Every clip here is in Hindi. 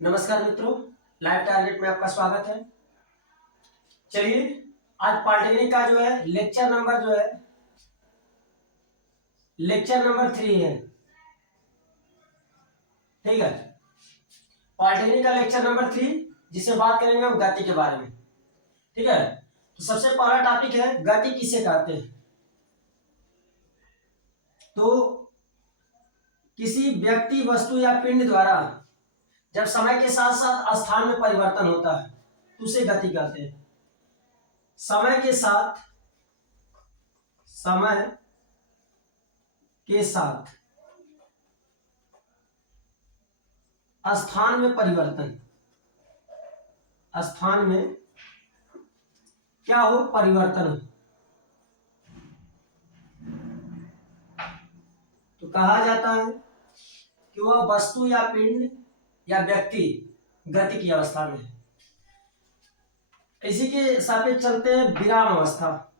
नमस्कार मित्रों, लाइव टारगेट में आपका स्वागत है। चलिए, आज पॉलिटेक्निक का जो है लेक्चर नंबर 3 है। ठीक है, पॉलिटेक्निक का लेक्चर नंबर 3, जिसमें बात करेंगे हम गति के बारे में। ठीक है, तो सबसे पहला टॉपिक है गति किसे कहते हैं। तो किसी व्यक्ति, वस्तु या पिंड द्वारा जब समय के साथ साथ स्थान में परिवर्तन होता है तो उसे गति कहते हैं। समय के साथ स्थान में परिवर्तन, स्थान में क्या हो, परिवर्तन हो, तो कहा जाता है कि वह वस्तु या पिंड या व्यक्ति गति की अवस्था में है। इसी के सापेक्ष चलते हैं विराम अवस्था।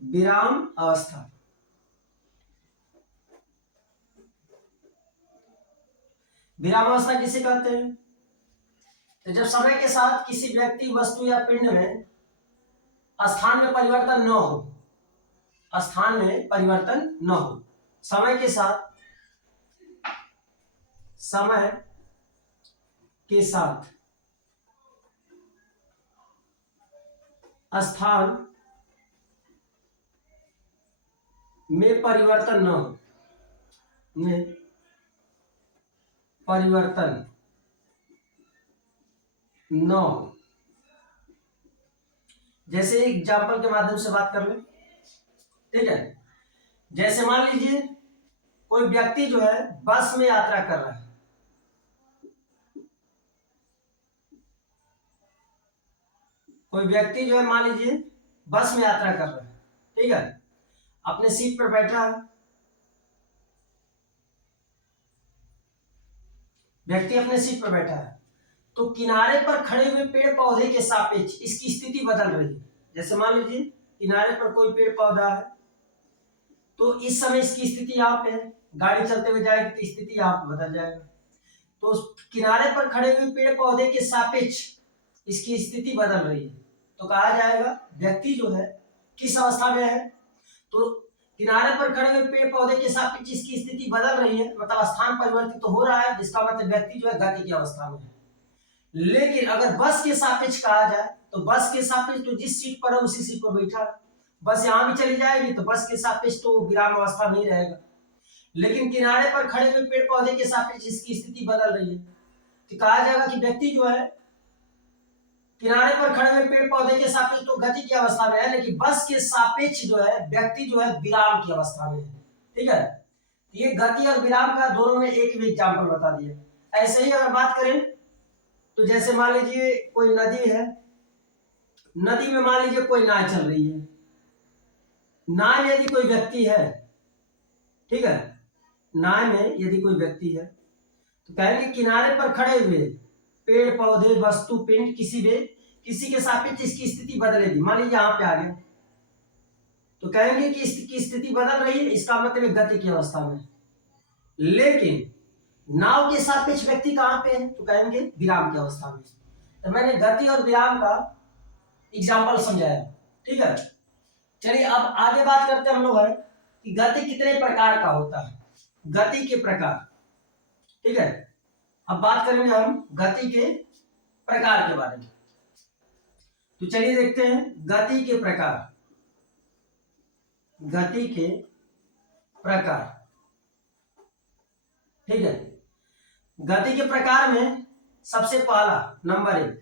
विराम अवस्था, विराम अवस्था किसे कहते हैं? तो जब समय के साथ किसी व्यक्ति, वस्तु या पिंड में स्थान में परिवर्तन न हो, स्थान में परिवर्तन न हो, समय के साथ स्थान में परिवर्तन न हो, जैसे एग्जाम्पल के माध्यम से बात कर ले। ठीक है, जैसे मान लीजिए कोई व्यक्ति जो है बस में यात्रा कर रहा है। कोई व्यक्ति जो है मान लीजिए बस में यात्रा कर रहा है। ठीक है, अपने सीट पर बैठा है। व्यक्ति अपने सीट पर बैठा है तो किनारे पर खड़े हुए पेड़ पौधे के सापेक्ष इसकी स्थिति बदल रही है। जैसे मान लीजिए किनारे पर कोई पेड़ पौधा है तो इस समय इसकी स्थिति यहाँ पे है, गाड़ी चलते हुए जाएगी तो स्थिति यहाँ पे बदल जाएगा। तो किनारे पर खड़े हुए पेड़ पौधे के सापेक्ष इसकी स्थिति बदल रही है, तो कहा जाएगा व्यक्ति जो है किस अवस्था में है। तो किनारे पर खड़े हुए पेड़ पौधे के सापेक्ष इसकी स्थिति बदल रही है, मतलब स्थान परिवर्तित तो हो रहा है, जिसका मतलब व्यक्ति जो है गति की अवस्था में है। लेकिन अगर बस के सापेक्ष कहा जाए तो बस के सापेक्ष तो जिस सीट पर है उसी सीट पर बैठा है, बस यहां भी चली जाएगी तो बस के सापेक्ष तो विराम अवस्था में ही रहेगा। लेकिन किनारे पर खड़े हुए पेड़ पौधे के सापेक्ष इसकी स्थिति बदल रही है, तो कहा जाएगा कि व्यक्ति जो है किनारे पर खड़े हुए पेड़ पौधे के सापेक्ष तो गति की अवस्था में है, लेकिन बस के सापेक्ष जो है व्यक्ति जो है विराम की अवस्था में है। ठीक है, ये गति और विराम का दोनों में एक भी एग्जाम्पल बता दिया। ऐसे ही अगर बात करें तो जैसे मान लीजिए कोई नदी है, नदी में मान लीजिए कोई नाव चल रही है। नाव में यदि कोई व्यक्ति है, ठीक है, नाव में यदि कोई व्यक्ति है तो कहेंगे किनारे पर खड़े हुए पेड़ पौधे, वस्तु, पिंड किसी के सापेक्ष इसकी स्थिति बदलेगी। मान लीजिए यहाँ पे आ गए तो कहेंगे कि इसकी स्थिति बदल रही है, इसका मतलब गति की अवस्था में। लेकिन नाव के सापेक्ष व्यक्ति कहां पे है तो कहेंगे विराम की अवस्था में। तो मैंने गति और विराम का एग्जाम्पल समझाया। ठीक है, चलिए अब आगे बात करते हैं हम लोग है कि गति कितने प्रकार का होता है, गति के प्रकार। ठीक है, अब बात करेंगे हम गति के प्रकार के बारे में। तो चलिए देखते हैं गति के प्रकार। गति के प्रकार, ठीक है, गति के प्रकार में सबसे पहला नंबर 1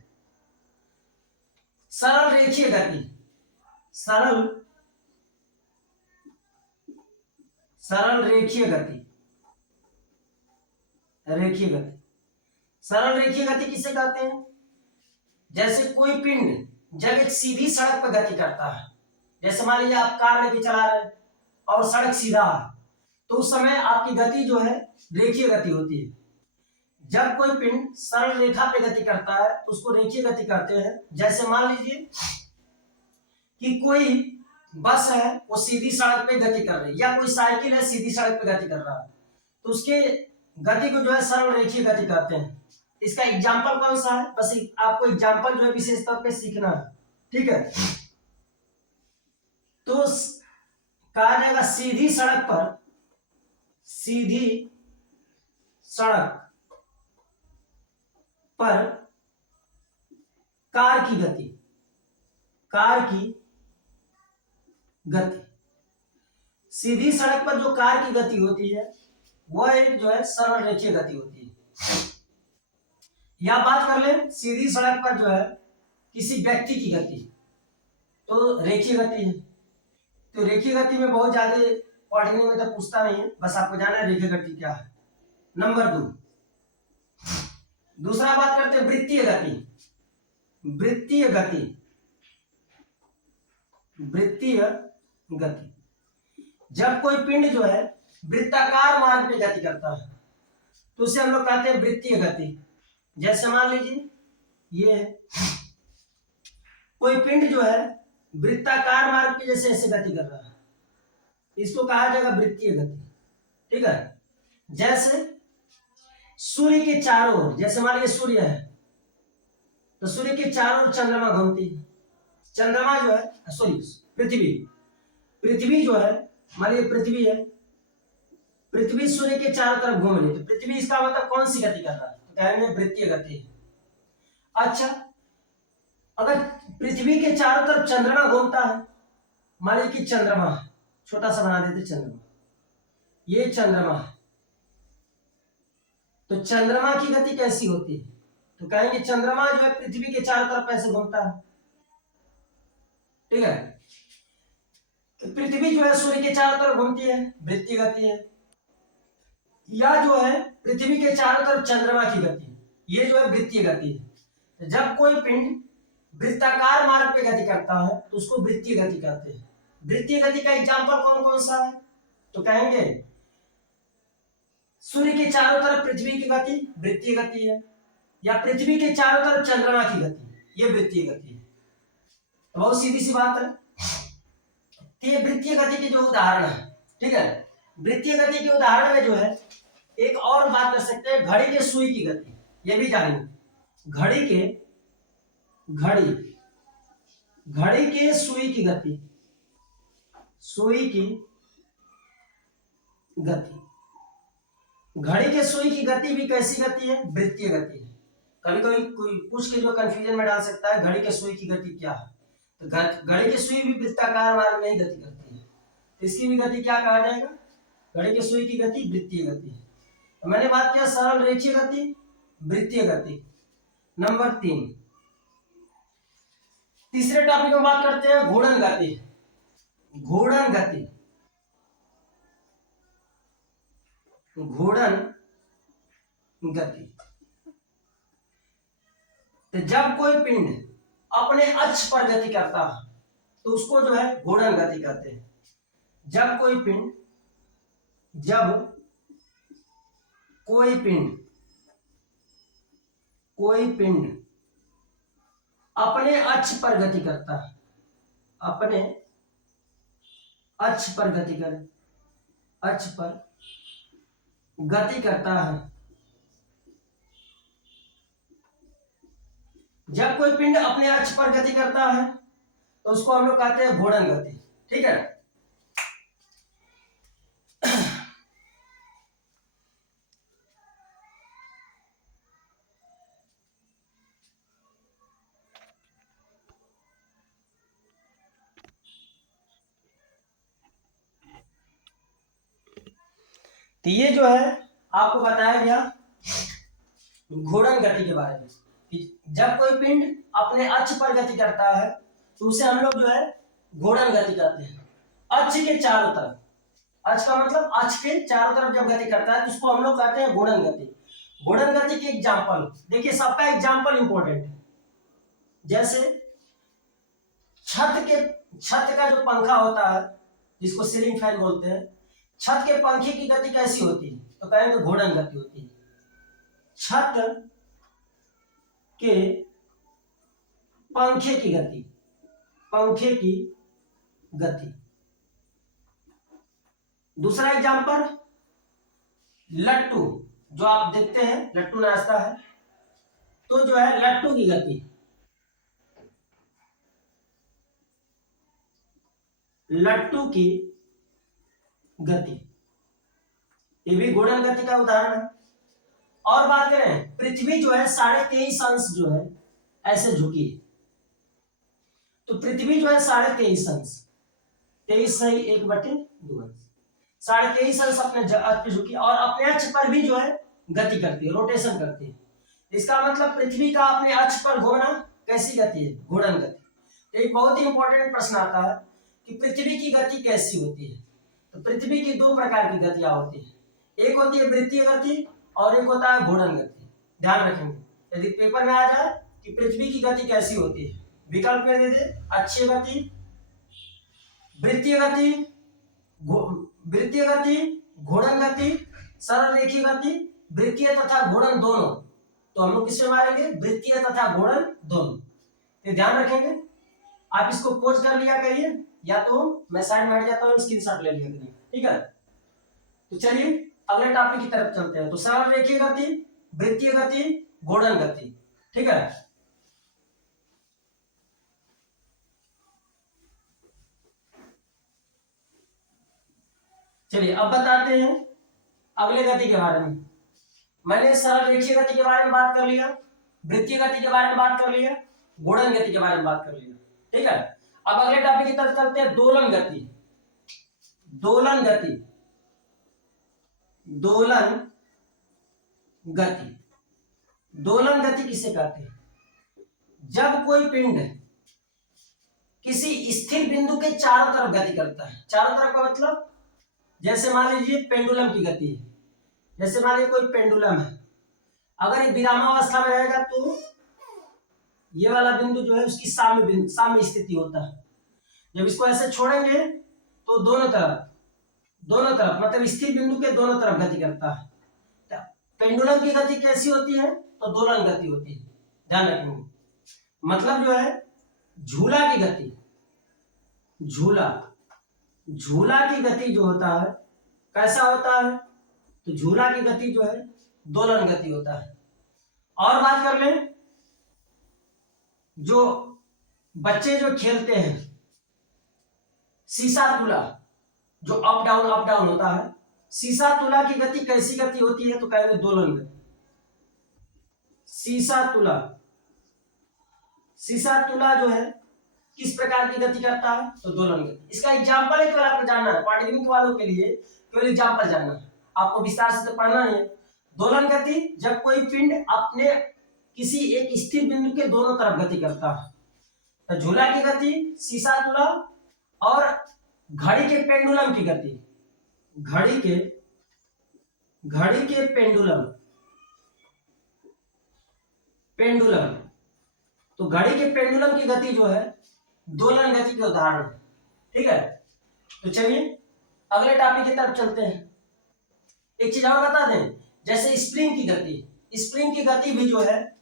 सरल रेखीय गति। सरल रेखीय गति, सरल रेखीय गति किसे कहते हैं? जैसे कोई पिंड जब एक सीधी सड़क पर गति करता है, जैसे मान लीजिए आप कार लेके चला रहे हैं और सड़क सीधा है, तो उस समय आपकी गति जो है रेखीय गति होती है। जब कोई पिंड सरल रेखा पे गति करता है तो उसको रेखीय गति कहते हैं। जैसे मान लीजिए कि कोई बस है वो सीधी सड़क पे गति कर रही है, या कोई साइकिल है सीधी सड़क पे गति कर रहा है, तो उसके गति को जो है सरल रेखीय गति कहते हैं। इसका एग्जाम्पल कौन सा है, बस आपको एग्जाम्पल जो है विशेष तौर पे सीखना है, ठीक है। तो कहा जाएगा सीधी सड़क पर कार की गति, सीधी सड़क पर जो कार की गति होती है वह एक जो है सरल रेखीय गति होती है। या बात कर ले सीधी सड़क पर जो है किसी व्यक्ति की गति, तो रेखीय गति है। तो रेखीय गति में बहुत ज्यादा पढ़ने में तो पूछता नहीं है, बस आपको जाना है रेखीय गति क्या है। नंबर 2, दूसरा बात करते हैं वृत्तीय गति। जब कोई पिंड जो है वृत्ताकार मार्ग पे गति करता है तो उसे हम लोग कहते हैं वृत्तीय गति। जैसे मान लीजिए ये है, कोई पिंड जो है वृत्ताकार मार्ग पे जैसे ऐसे गति कर रहा है, इसको कहा जाएगा वृत्तीय गति, ठीक है। जैसे सूर्य के चारों ओर, जैसे मान लीजिए सूर्य है तो सूर्य के चारों ओर चंद्रमा घूमती है। चंद्रमा जो है पृथ्वी जो है, मान लीजिए पृथ्वी है, पृथ्वी सूर्य के चारों तरफ घूम रही है, तो पृथ्वी इसका मतलब कौन सी गति कर रहा है, तो कहेंगे वृत्तीय गति। अच्छा, अगर पृथ्वी के चारों तरफ चंद्रमा घूमता है, मान लीजिए कि चंद्रमा छोटा सा बना देते, चंद्रमा, ये चंद्रमा है, तो चंद्रमा की गति कैसी होती है, तो कहेंगे चंद्रमा जो है पृथ्वी के चारों तरफ ऐसे घूमता है, ठीक है। तो पृथ्वी जो है सूर्य के चारों तरफ घूमती है, वृत्तीय गति है। या जो है पृथ्वी के चारों तरफ चंद्रमा की गति, ये जो है वृत्तीय गति है। तो जब कोई पिंड वृत्ताकार मार्ग पे गति करता है तो उसको वृत्तीय गति कहते हैं। वृत्तीय गति का एग्जाम्पल कौन कौन सा है, तो कहेंगे सूर्य के चारों तरफ पृथ्वी की गति वृत्तीय गति है, या पृथ्वी के चारों तरफ चंद्रमा की गति, ये वृत्तीय गति है। तो बहुत सीधी सी बात है। तो ये वृत्तीय गति के जो उदाहरण है, ठीक है। वृत्तीय गति के उदाहरण में जो है एक और बात कर सकते हैं, घड़ी के सुई की गति, ये भी जानिए। घड़ी के सुई की गति, घड़ी के सुई की गति भी कैसी गति है, वृत्तीय गति है। कभी कभी कोई पूछ के जो कंफ्यूजन में डाल सकता है घड़ी के सुई की गति क्या है, तो घड़ी की सुई भी वृत्ताकार मार्ग में ही गति करती है, तो इसकी भी गति क्या कहा जाएगा, घड़ी के सुई की गति वृत्तीय गति है। तो मैंने बात किया सरल रेखीय गति, वृत्तीय गति। नंबर 3, तीसरे टॉपिक में बात करते हैं घूर्णन गति। तो जब कोई पिंड अपने अक्ष पर गति करता है तो उसको जो है घूर्णन गति कहते हैं। जब कोई पिंड अपने अक्ष पर गति करता है, अपने अक्ष पर गति करता है, जब कोई पिंड अपने अक्ष पर गति करता है तो उसको हम लोग कहते हैं घूर्णन गति, ठीक है। तो ये जो है आपको बताया गया घूर्णन गति के बारे में कि जब कोई पिंड अपने अक्ष पर गति करता है तो उसे हम लोग जो है घूर्णन गति कहते हैं। अक्ष के चारों तरफ, अक्ष का मतलब अक्ष के चारों तरफ जब गति करता है तो उसको हम लोग कहते हैं घूर्णन गति। घूर्णन गति के एग्जाम्पल देखिए, सबका एग्जाम्पल इंपॉर्टेंट है। जैसे छत का जो पंखा होता है जिसको सीलिंग फैन बोलते हैं, छत के पंखे की गति कैसी होती है, तो कहेंगे घूर्णन गति होती है। छत के पंखे की गति। दूसरा एग्जांपल, जो आप देखते हैं लट्टू नाचता है, तो जो है लट्टू की गति, लट्टू की गति, ये भी गुणन गति का उदाहरण है। और बात करें, पृथ्वी जो है 23.5 अंश जो है ऐसे झुकी है, तो पृथ्वी जो है 23.5 अंश, 23 सही 1/2 अंश, 23.5 अंश अपने अक्ष पे झुकी और अपने अक्ष पर भी जो है गति करती है, रोटेशन करती है। इसका मतलब पृथ्वी का अपने अक्ष पर घूमना कैसी गति है? घूर्णन गति। तो एक बहुत ही इंपॉर्टेंट प्रश्न आता है कि पृथ्वी की गति कैसी होती है। तो पृथ्वी की दो प्रकार की गतियां होती है, एक होती है वृत्तीय गति और एक होता है घूर्णन गति। ध्यान रखेंगे, यदि पेपर में आ जाए कि पृथ्वी की गति कैसी होती है, विकल्प में दे दे अक्षीय गति, वृत्तीय गति, वृत्तीय गति, घूर्णन गति, सरल रेखीय गति, वृत्तीय तथा घूर्णन दोनों। तो हम लोग किसमें मारेंगे? वृत्तीय तथा घूर्णन दोनों। तो ध्यान रखेंगे, आप इसको पोज कर लिया करिए, या तो मैं साइड में हट जाता हूँ, स्क्रीनशॉट ले लिया करिए, ठीक है। तो चलिए अगले टॉपिक की तरफ चलते हैं। तो सरल रेखीय गति, वृत्तीय गति, घूर्णन गति, ठीक है। चलिए अब बताते हैं अगले गति के बारे में। मैंने सरल रेखीय गति के बारे में बात कर लिया, वृत्तीय गति के बारे में बात कर लिया, घूर्णन गति के बारे में बात कर लिया, ठीक है। अब अगले टॉपिक की तरफ चलते हैं, दोलन गति। दोलन गति, दोलन गति, दोलन गति किसे कहते हैं? जब कोई पिंड किसी स्थिर बिंदु के चारों तरफ गति करता है। चारों तरफ का मतलब, जैसे मान लीजिए पेंडुलम की गति है, जैसे मान लीजिए कोई पेंडुलम है, अगर ये विरामावस्था में रहेगा तो ये वाला बिंदु जो है उसकी साम्य स्थिति होता है। जब इसको ऐसे छोड़ेंगे तो दोनों तरफ मतलब स्थिर बिंदु के दोनों तरफ गति करता है। पेंडुलम की गति कैसी होती है? तो दोलन गति होती है, ध्यान रखेंगे। मतलब जो है झूला की गति, झूला की गति जो होता है कैसा होता है? तो झूला की गति जो है दोलन गति होता है। और बात कर लें, जो बच्चे जो खेलते हैं सीसा तुला, जो अप डाउन होता है, सीसा तुला की गति कैसी गति होती है? तो कहेंगे दोलन गति। सीसा तुला जो है किस प्रकार की गति करता है? तो दोलन गति। इसका एग्जाम्पल है, केवल आपको जानना है, पॉलिटेक्निक वालों के लिए केवल एग्जाम्पल जानना है, आपको विस्तार से तो पढ़ना नहीं है। दोलन गति जब कोई पिंड अपने किसी एक स्थिर बिंदु के दोनों तरफ गति करता है। तो झूला की गति, सीसा तुला और घड़ी के पेंडुलम की गति, घड़ी के पेंडुलम, तो घड़ी के पेंडुलम की गति जो है दोलन गति के उदाहरण है, ठीक है। तो चलिए अगले टॉपिक की तरफ चलते हैं। एक चीज और बता दें, जैसे स्प्रिंग की गति भी जो है,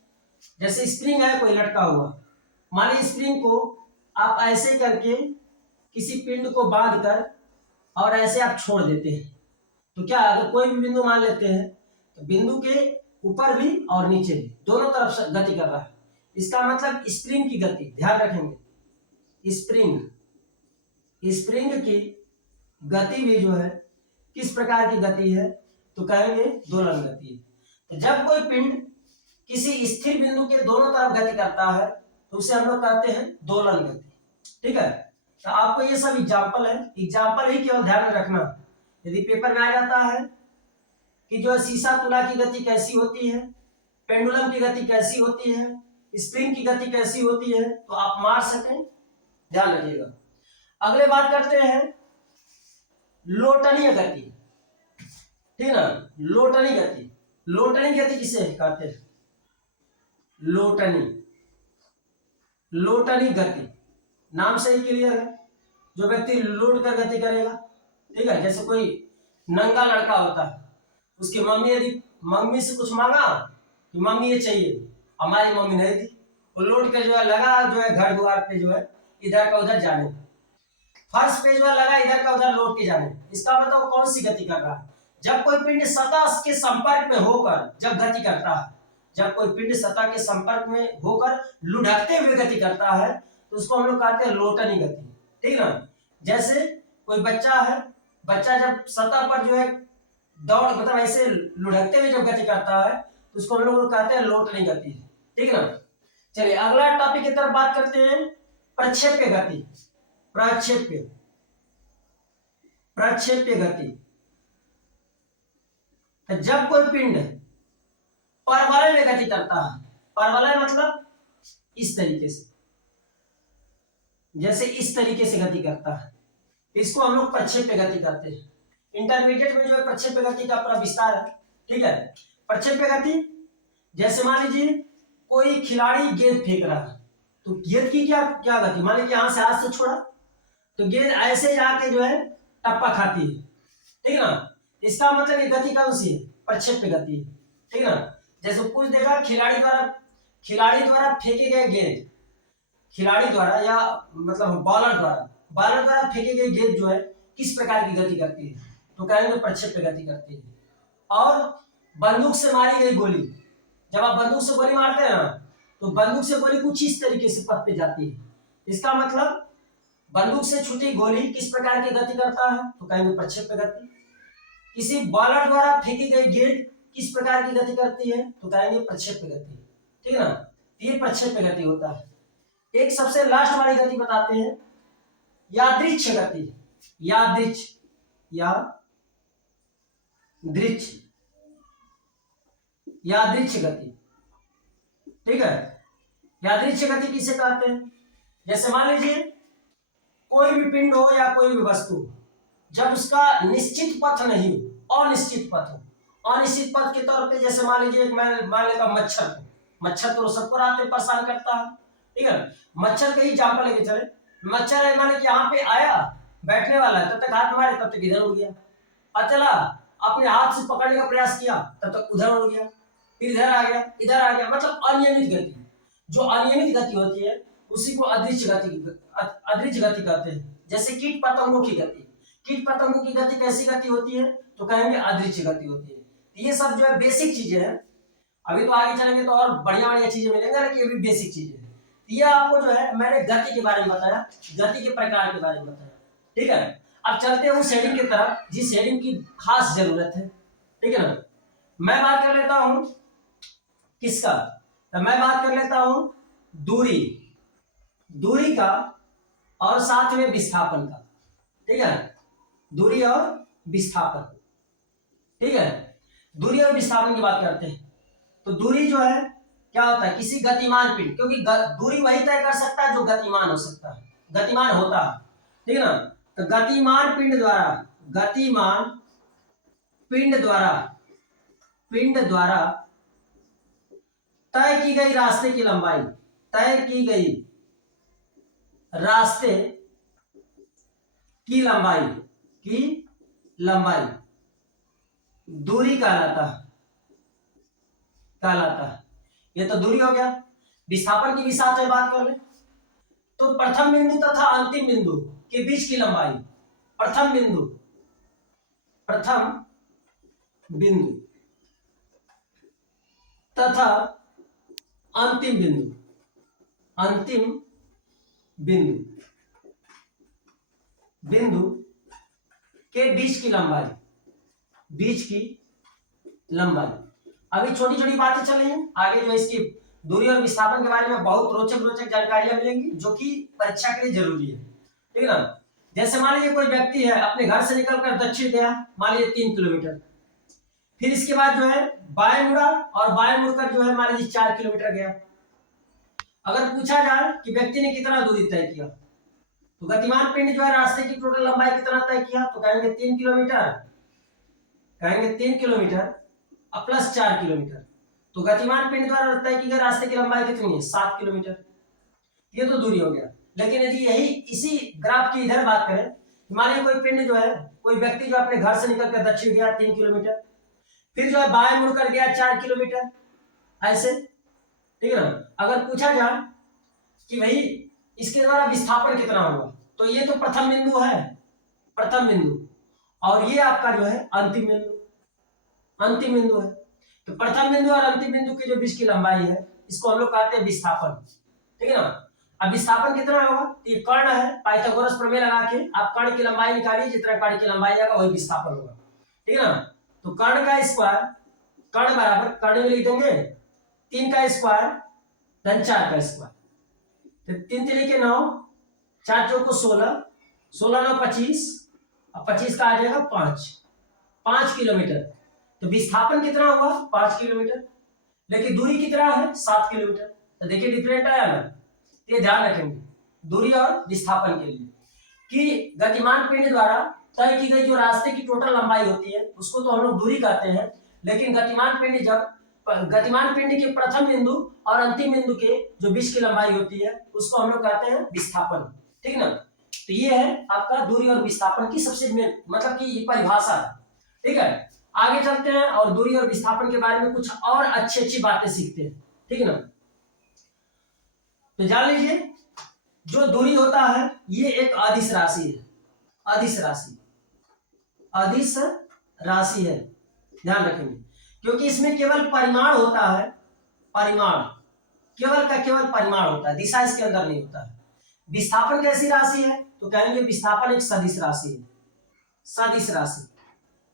जैसे स्प्रिंग है कोई लटका हुआ, मान लीजिए स्प्रिंग को आप ऐसे करके किसी पिंड को बांध कर और ऐसे आप छोड़ देते हैं, तो क्या अगर कोई भी बिंदु मान लेते हैं तो बिंदु के ऊपर भी और नीचे भी दोनों तरफ से गति कर रहा है। इसका मतलब स्प्रिंग की गति, ध्यान रखेंगे, स्प्रिंग की गति भी जो है किस प्रकार की गति है? तो कहेंगे दोलन गति। तो जब कोई पिंड किसी स्थिर बिंदु के दोनों तरफ गति करता है तो उसे हम लोग कहते हैं दोलन गति, ठीक है। तो आपको ये सब एग्जाम्पल है, एग्जाम्पल ही केवल ध्यान में रखना। यदि पेपर में आ जाता है कि जो सीसा तुला की गति कैसी होती है, पेंडुलम की गति कैसी होती है, स्प्रिंग की गति कैसी होती है, तो आप मार सकें, ध्यान रखिएगा। अगले बात करते हैं लोटनीय गति, ठीक ना। लोटनी गति किसे कहते हैं? लोटनी गति नाम से ही क्लियर है, जो व्यक्ति लोट कर गति करेगा, ठीक है। जैसे कोई नंगा लड़का होता है, उसकी मम्मी यदि मम्मी से कुछ मांगा कि मम्मी ये चाहिए, हमारी मम्मी नहीं दी, वो लोट के जो है लगा जो है घर द्वार पे जो है इधर का उधर जाने, फर्श पे जो है लगा इधर का उधर लौट के जाने। इसका मतलब कौन सी गति कर रहा है? जब कोई पिंड सतह के संपर्क में होकर जब गति करता है, जब कोई पिंड सतह के संपर्क में होकर लुढ़कते हुए गति करता है तो उसको हम लोग कहते हैं लोटनी गति, ठीक ना। जैसे कोई बच्चा है, बच्चा जब सतह पर जो है दौड़ मतलब ऐसे लुढ़कते हुए जब गति करता है तो उसको हम लोग कहते हैं लोटनी गति, ठीक ना। चलिए अगला टॉपिक की तरफ बात करते हैं, प्रक्षेप्य गति। प्रक्षेप्य प्रक्षेप्य गति, तो जब कोई पिंड परवलय में गति करता है, परवलय मतलब इस तरीके से, जैसे इस तरीके से गति करता है, इसको हम लोग प्रक्षेप्य गति करते हैं। इंटरमीडिएट में जो है प्रक्षेप्य गति का पूरा विस्तार है, ठीक है। प्रक्षेप्य गति जैसे मान लीजिए कोई खिलाड़ी गेंद फेंक रहा है तो गेंद की क्या क्या गति, मान लीजिए यहां से हाथ से छोड़ा तो गेंद ऐसे जाके जो है टप्पा खाती है, ठीक ना। इसका मतलब ये गति कौन सी है, प्रक्षेप्य गति है, ठीक ना। जैसे कुछ देखा खिलाड़ी द्वारा फेंके गए गेंद, खिलाड़ी द्वारा या मतलब बॉलर द्वारा फेंके गए गेंद जो है किस प्रकार की गति करती है, तो कहेंगे प्रक्षेप्य गति करती है। और बंदूक से मारी गई गोली, जब आप बंदूक से गोली मारते हैं ना तो बंदूक से गोली कुछ इस तरीके से पथ पे जाती है, इसका मतलब बंदूक से छूटी गोली किस प्रकार की गति करता है, तो कहेंगे प्रक्षेप्य गति। किसी बॉलर द्वारा फेंकी गई गेंद किस प्रकार की गति करती है, तो कहेंगे प्रक्षेप्य गति, ठीक ना। ये प्रक्षेप्य गति होता है। एक सबसे लास्ट वाली गति बताते हैं, यादृच्छ गति। यादृच्छ गति, ठीक है। यादृच्छ गति किसे कहते हैं, जैसे मान लीजिए कोई भी पिंड हो या कोई भी वस्तु, जब उसका निश्चित पथ नहीं हो, अनिश्चित पथ हो, अनिश्चित पथ के तौर पे जैसे मान लीजिए मान लेता मच्छर तो सबको रात में परेशान करता है, ठीक है। मच्छर का ही एग्जाम्पल लेके चले, मच्छर है माने कि यहाँ पे आया बैठने वाला है, तब तक हाथ मारे तब तक इधर उड़ गया, और चला अपने हाथ से पकड़ने का प्रयास किया तब तक उधर उड़ गया, फिर इधर आ गया, मतलब अनियमित गति। जो अनियमित गति होती है उसी को अदृश्य गति कहते हैं। जैसे कीट पतंगों की गति कैसी गति होती है, तो कहेंगे अदृश्य गति होती है। ये सब जो है बेसिक चीजें हैं, अभी तो आगे चलेंगे तो और बढ़िया चीजें मिलेंगे, लेकिन ये भी बेसिक चीजें हैं। ये आपको जो है मैंने गति के बारे में बताया, गति के प्रकार के बारे में बताया, ठीक है। अब चलते हैं उस हेडिंग की तरफ जिस हेडिंग की खास जरूरत है, ठीक है ना। मैं बात कर लेता हूं किसका, तो मैं बात कर लेता हूं दूरी का और साथ में विस्थापन का, ठीक है। दूरी और विस्थापन, ठीक है। दूरी और विस्थापन की बात करते हैं, तो दूरी जो है क्या होता है, किसी गतिमान पिंड, क्योंकि दूरी वही तय कर सकता है जो गतिमान हो सकता है, गतिमान होता है, ठीक है ना। तो गतिमान पिंड द्वारा तय की गई रास्ते की लंबाई दूरी कहलाता है। ये तो दूरी हो गया। विस्थापन की भी साथ में बात कर ले, तो प्रथम बिंदु तथा अंतिम बिंदु के बीच की लंबाई, प्रथम बिंदु तथा अंतिम बिंदु के बीच की लंबाई। अभी छोटी छोटी बातें चल रही हैं, आगे जो इसकी दूरी और विस्थापन के बारे में बहुत रोचक जानकारियां मिलेंगी जो कि परीक्षा के लिए जरूरी है, ठीक है ना। जैसे मान लीजिए कोई व्यक्ति है अपने घर से निकलकर दक्षिण गया, मान लीजिए 3 किलोमीटर, फिर इसके बाद जो है बाएं मुड़ा और बाएं मुड़कर जो है मान लीजिए 4 किलोमीटर गया। अगर पूछा जाए कि व्यक्ति ने कितना दूरी तय किया, तो गतिमान पिंड जो है रास्ते की टोटल लंबाई कितना तय किया, तो कहेंगे 3 किलोमीटर प्लस 4 किलोमीटर। तो गतिमान पिंड द्वारा तय की गई रास्ते की लंबाई कितनी है, 7 किलोमीटर। ये तो दूरी हो गया। लेकिन यदि यही इसी ग्राफ की इधर बात करें, मान लीजिए कोई पिंड जो है, कोई व्यक्ति जो अपने घर से निकलकर दक्षिण गया 3 किलोमीटर, फिर जो है बाएं मुड़कर गया 4 किलोमीटर, ऐसे, ठीक है ना। अगर पूछा जाए कि भाई इसके द्वारा विस्थापन कितना होगा, तो ये तो प्रथम बिंदु है, और ये आपका जो है अंतिम बिंदु, अंतिम बिंदु है। तो प्रथम बिंदु और अंतिम बिंदु के जो बीच की लंबाई है इसको हम लोग कहते हैं विस्थापन, ठीक है ना। अब विस्थापन कितना होगा, तो ये कर्ण है, पाइथागोरस प्रमेय लगा के आप कर्ण की लंबाई निकालिए, जितना कर्ण की लंबाई आएगा वही विस्थापन होगा, ठीक है ना। तो कर्ण का स्क्वायर, कर्ण बराबर कर्ण में लिख देंगे 3 का स्क्वायर धन 4 का स्क्वायर, तो 3 3 के 9, 4 चौको 16, 16 9 25, अब 25 का आ जाएगा 5 किलोमीटर। तो विस्थापन कितना हुआ 5 किलोमीटर, लेकिन दूरी कितना है 7 किलोमीटर। तो देखिए डिफरेंट आया ना, ये ध्यान रखेंगे दूरी और विस्थापन के लिए कि गतिमान पिंड द्वारा तय की गई जो रास्ते की टोटल लंबाई होती है उसको तो हम लोग दूरी कहते हैं, लेकिन गतिमान पिंड के प्रथम बिंदु और अंतिम बिंदु के जो बीच की लंबाई होती है उसको हम लोग कहते हैं विस्थापन, ठीक ना। तो ये है आपका दूरी और विस्थापन की सबसे मतलब कि ये परिभाषा है, ठीक है। आगे चलते हैं और दूरी और विस्थापन के बारे में कुछ और अच्छी अच्छी बातें सीखते हैं, ठीक है ना। तो जान लीजिए जो दूरी होता है ये एक अदिश राशि है, अदिश राशि, अदिश राशि है, ध्यान रखेंगे, क्योंकि इसमें केवल परिमाण होता है, परिमाण केवल का केवल परिमाण होता है, दिशा इसके अंदर नहीं होता है। विस्थापन कैसी राशि है, तो कहेंगे विस्थापन एक सदिश राशि है, सदिश राशि।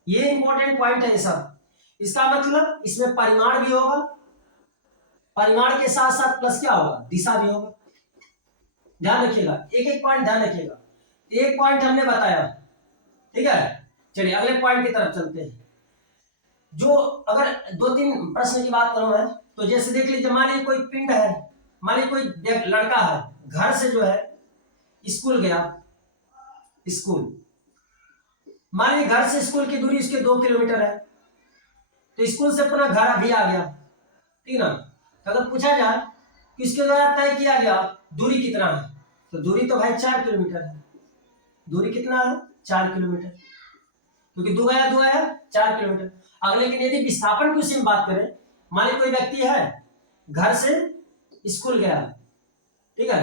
ये इंपॉर्टेंट पॉइंट है सब। इसका मतलब इसमें परिमाण भी होगा, परिमाण के साथ साथ प्लस क्या होगा, दिशा भी होगा। ध्यान रखिएगा, एक एक पॉइंट ध्यान रखिएगा। एक पॉइंट हमने बताया, ठीक है। चलिए अगले पॉइंट की तरफ चलते हैं। जो अगर 2-3 प्रश्न की बात करूं मैं, तो जैसे देख लीजिए, मान लीजिए कोई पिंड है, मान लीजिए कोई लड़का है, घर से जो है स्कूल गया, स्कूल, मान लीजिए घर से स्कूल की दूरी उसके 2 किलोमीटर है, तो स्कूल से अपना घर अभी आ गया, ठीक ना। तो अगर पूछा जाए कि इसके द्वारा तय किया गया दूरी कितना है, तो दूरी तो भाई 4 किलोमीटर है। दूरी कितना है 4 किलोमीटर, क्योंकि 2 गया 2 आया 4 किलोमीटर। अगर लेकिन यदि विस्थापन की उसी में बात करें, मान लीजिए कोई व्यक्ति है घर से स्कूल गया, ठीक है,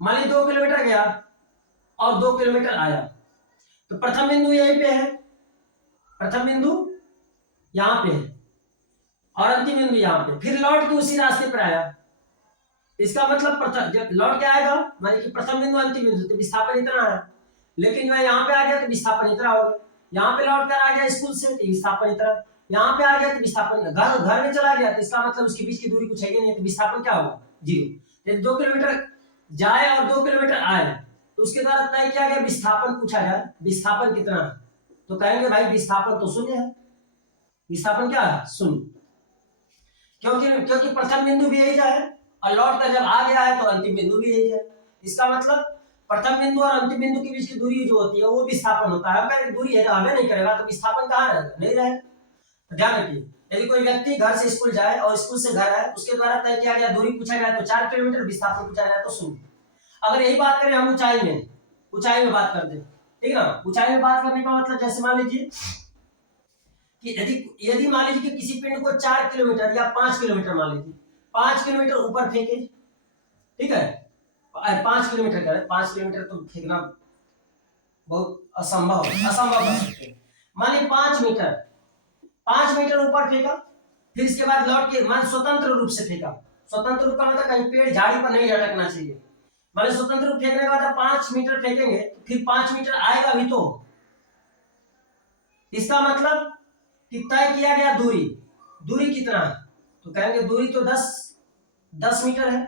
मान लीजिए 2 किलोमीटर गया और 2 किलोमीटर आया, तो प्रथम बिंदु यहीं पे है, प्रथम बिंदु यहाँ पे है और अंतिम बिंदु यहाँ पे, फिर लौट के उसी रास्ते पर आया। इसका मतलब प्रथम जब लौट के आएगा, मान लीजिए प्रथम बिंदु अंतिम बिंदु, तो विस्थापन इतना है, लेकिन जो है यहाँ पे आ गया तो विस्थापन इतना हो गया। यहाँ पे लौट कर आ गया स्कूल से तो विस्थापन इतना, यहाँ पे आ गया तो विस्थापन, घर में चला गया तो इसका मतलब उसके बीच की दूरी कुछ है ही नहीं, तो विस्थापन क्या होगा 0। यदि 2 किलोमीटर जाए और 2 किलोमीटर आए तो उसके द्वारा तय किया गया विस्थापन पूछा जाए, विस्थापन कितना है, तो कहेंगे भाई विस्थापन तो 0 है, विस्थापन क्या है 0, क्योंकि प्रथम बिंदु भी यही जाए और लौट कर जब आ गया है तो अंतिम बिंदु भी यही जाए। इसका मतलब प्रथम बिंदु और अंतिम बिंदु के बीच की दूरी जो होती है वो विस्थापन होता है। अगर दूरी है हमें नहीं करेगा तो विस्थापन कहाँ रहेगा, नहीं रहेगा। तो ध्यान रखिए, यदि कोई व्यक्ति घर से स्कूल जाए और स्कूल से घर आए, उसके द्वारा तय किया गया दूरी पूछा गया तो 4 किलोमीटर, विस्थापन पूछा गया तो 0। अगर यही बात करें हम ऊंचाई में बात करते हैं, ठीक है ना। ऊंचाई में बात करने का मतलब जैसे मान लीजिए कि यदि मान लीजिए कि किसी पिंड को 4 किलोमीटर या 5 किलोमीटर, मान लीजिए 5 किलोमीटर ऊपर फेंके, ठीक है, 5 किलोमीटर का 5 किलोमीटर तो फेंकना बहुत असंभव कर सकते हैं। मान लीजिए 5 मीटर ऊपर फेंका, फिर इसके बाद लौट के मान स्वतंत्र रूप से फेंका, स्वतंत्र रूप का मतलब कहीं पेड़ झाड़ी पर नहीं लटकना चाहिए। मान लीजिए स्वतंत्र रूप फेंकने के बाद 5 मीटर फेंकेंगे, फिर 5 मीटर आएगा भी, तो इसका मतलब कि तय किया गया दूरी कितना है, तो कहेंगे दूरी तो 10 मीटर है।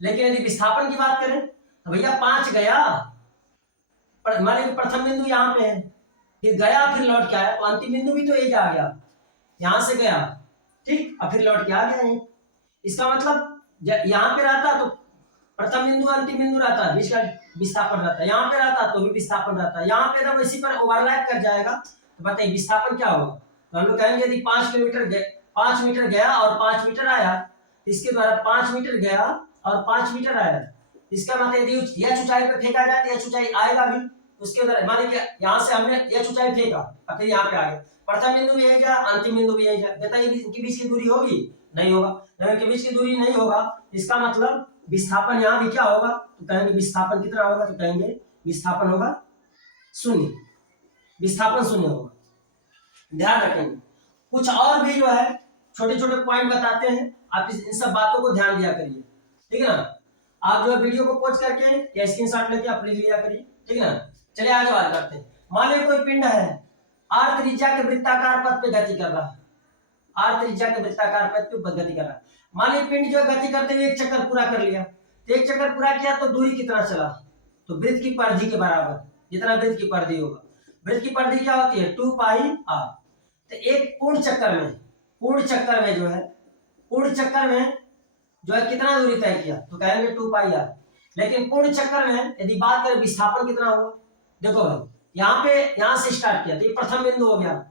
लेकिन यदि विस्थापन की बात करें तो भैया 5 गया, मान लीजिए प्रथम बिंदु यहाँ पे है, फिर गया फिर लौट के आया, तो अंतिम बिंदु भी तो यही आ गया, यहाँ से गया, ठीक, और फिर लौट के आ गया है। इसका मतलब यहाँ पे रहता तो प्रथम बिंदु अंतिम बिंदु रहता है, बीच का विस्थापन रहता है, यहाँ पे रहता तो भी विस्थापन रहता है, यहाँ पे जब इसी पर ओवरलैप कर जाएगा तो बताइए विस्थापन क्या होगा। तो हम लोग कहेंगे यदि 5 मीटर गया और 5 मीटर आया, इसके द्वारा 5 मीटर गया और 5 मीटर आया, इसका मतलब यदि यह ऊंचाई पे फेंका जाए तो यह ऊंचाई आएगा भी, उसके द्वारा मान लीजिए यहाँ से हमने यह ऊंचाई फेंका और फिर यहाँ पे आ गया, प्रथम बिंदु भी यही जाए अंतिम बिंदु भी यही जाए, बताइए इनके बीच की दूरी होगी, नहीं होगा। अगर इनके बीच की दूरी नहीं होगा इसका मतलब विस्थापन यहाँ भी क्या होगा, तो कहेंगे विस्थापन कितना होगा, तो कहेंगे विस्थापन होगा 0, विस्थापन 0 होगा। ध्यान रखेंगे कुछ और भी जो है छोटे छोटे पॉइंट बताते हैं, आप इन सब बातों को ध्यान दिया करिए, ठीक है ना। आप जो है वीडियो को पॉज करके या स्क्रीनशॉट लेके आप लिख लिया करिए, ठीक है ना। चलिए आगे बात करते हैं। मान लीजिए कोई पिंड है, आर त्रिज्या के वृत्ताकार पथ पे गति कर रहा है, आर त्रिज्या के वृत्ताकार पथ पे गति कर रहा है। मान लीजिए पिंड जो है गति करते हुए एक चक्कर पूरा कर लिया, तो एक चक्कर पूरा किया तो दूरी कितना चला, तो वृत्त की परिधि के बराबर, जितना वृत्त की परिधि होगा। वृत्त की परिधि क्या होती है, 2 पाई आर। तो एक पूर्ण चक्कर में जो है, पूर्ण चक्कर में जो है कितना दूरी तय किया, तो कहेंगे 2 पाई आर। लेकिन पूर्ण चक्कर में यदि बात करें विस्थापन कितना होगा, देखो भाई यहाँ पे, यहां से स्टार्ट किया तो ये प्रथम बिंदु हो गया,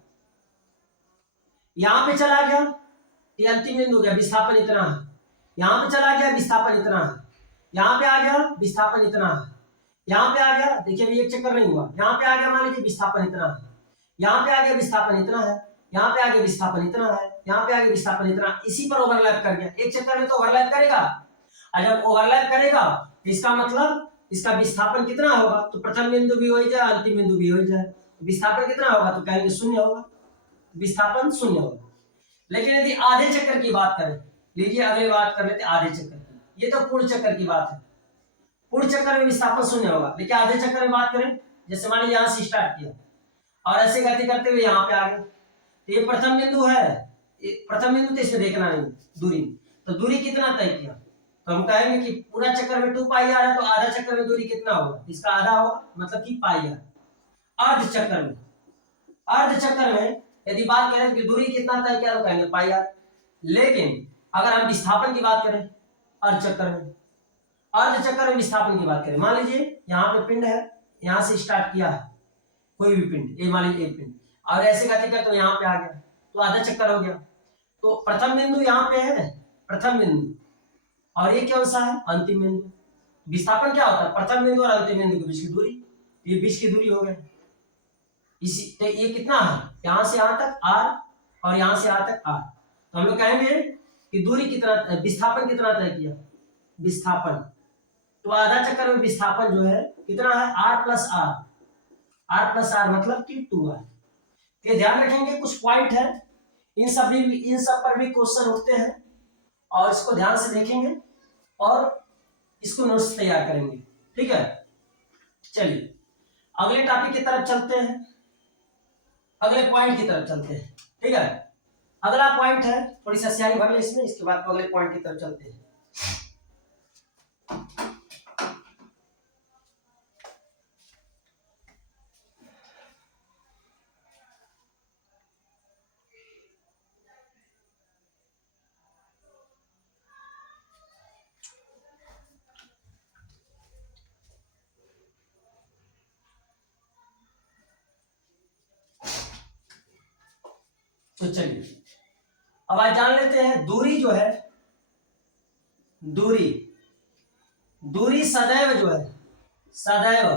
यहां पे चला गया ये अंतिम बिंदु हो गया, विस्थापन इतना है। यहां पे चला गया विस्थापन इतना है, यहाँ पे आ गया विस्थापन इतना है, यहाँ पे आ गया, देखिए अभी एक चक्कर नहीं हुआ, यहाँ पे आ गया मान लीजिए विस्थापन इतना है, यहाँ पे आ गया विस्थापन इतना है, यहाँ पे आगे विस्थापन इतना है, यहाँ पे आगे विस्थापन इतना, इसी पर ओवरलैप कर गया। एक चक्कर में तो ओवरलैप करेगा, और जब ओवरलैप करेगा तो इसका मतलब इसका विस्थापन कितना होगा, तो प्रथम बिंदु भी हो जाए अंतिम बिंदु भी हो जाए, विस्थापन कितना होगा, तो कहेंगे 0 होगा, विस्थापन 0 होगा। लेकिन यदि आधे चक्कर की बात करें, लीजिए अगले बात कर लेते आधे चक्कर की, ये तो पूर्ण चक्कर की बात है, पूर्ण चक्कर में विस्थापन 0 होगा। लेकिन आधे चक्कर में बात करें, जैसे मान लीजिए यहाँ से स्टार्ट किया और ऐसे गति करते हुए यहाँ पे आ गए, तो ये प्रथम बिंदु है, प्रथम बिंदु तो इसमें देखना नहीं दूरी, तो दूरी कितना तय किया, तो हम कहेंगे कि पूरा चक्कर में 2 पाई आर है, तो आधा चक्कर में दूरी कितना होगा, इसका आधा होगा, मतलब कि पाई आर। अर्ध चक्कर में यदि बात करें कि दूरी कितना तय किया, तो कहेंगे पाई आर। लेकिन अगर हम विस्थापन की बात करें, अर्ध चक्कर में विस्थापन की बात करें, मान लीजिए यहाँ पे पिंड है, यहाँ से स्टार्ट किया है कोई भी पिंड, मान लीजिए एक पिंड, और ऐसे गति कर तो यहाँ पे आ गया, तो आधा चक्कर हो गया। तो प्रथम बिंदु यहाँ पे है, प्रथम बिंदु, और ये कौन सा है, अंतिम बिंदु। विस्थापन क्या होता है, प्रथम बिंदु और अंतिम बिंदु के बीच की दूरी, ये बीच की दूरी हो गई। इसी तो ये कितना है, यहाँ से यहाँ तक आर और यहाँ से यहाँ तक आर, तो हम लोग कहेंगे कि दूरी कितना, विस्थापन कितना तय किया, विस्थापन, तो आधा चक्कर में विस्थापन जो है कितना है, आर प्लस आर मतलब कि 2r। ये ध्यान रखेंगे, कुछ पॉइंट है, इन सब पर भी क्वेश्चन उठते हैं, और इसको ध्यान से देखेंगे और इसको नोट्स तैयार करेंगे, ठीक है। चलिए अगले टॉपिक की तरफ चलते हैं, अगले पॉइंट की तरफ चलते हैं, ठीक है। अगला पॉइंट है, थोड़ी सा स्याही भर ले इसमें, इसके बाद अगले पॉइंट की तरफ चलते हैं। तो चलिए अब आज जान लेते हैं दूरी जो है, दूरी सदैव जो है, सदैव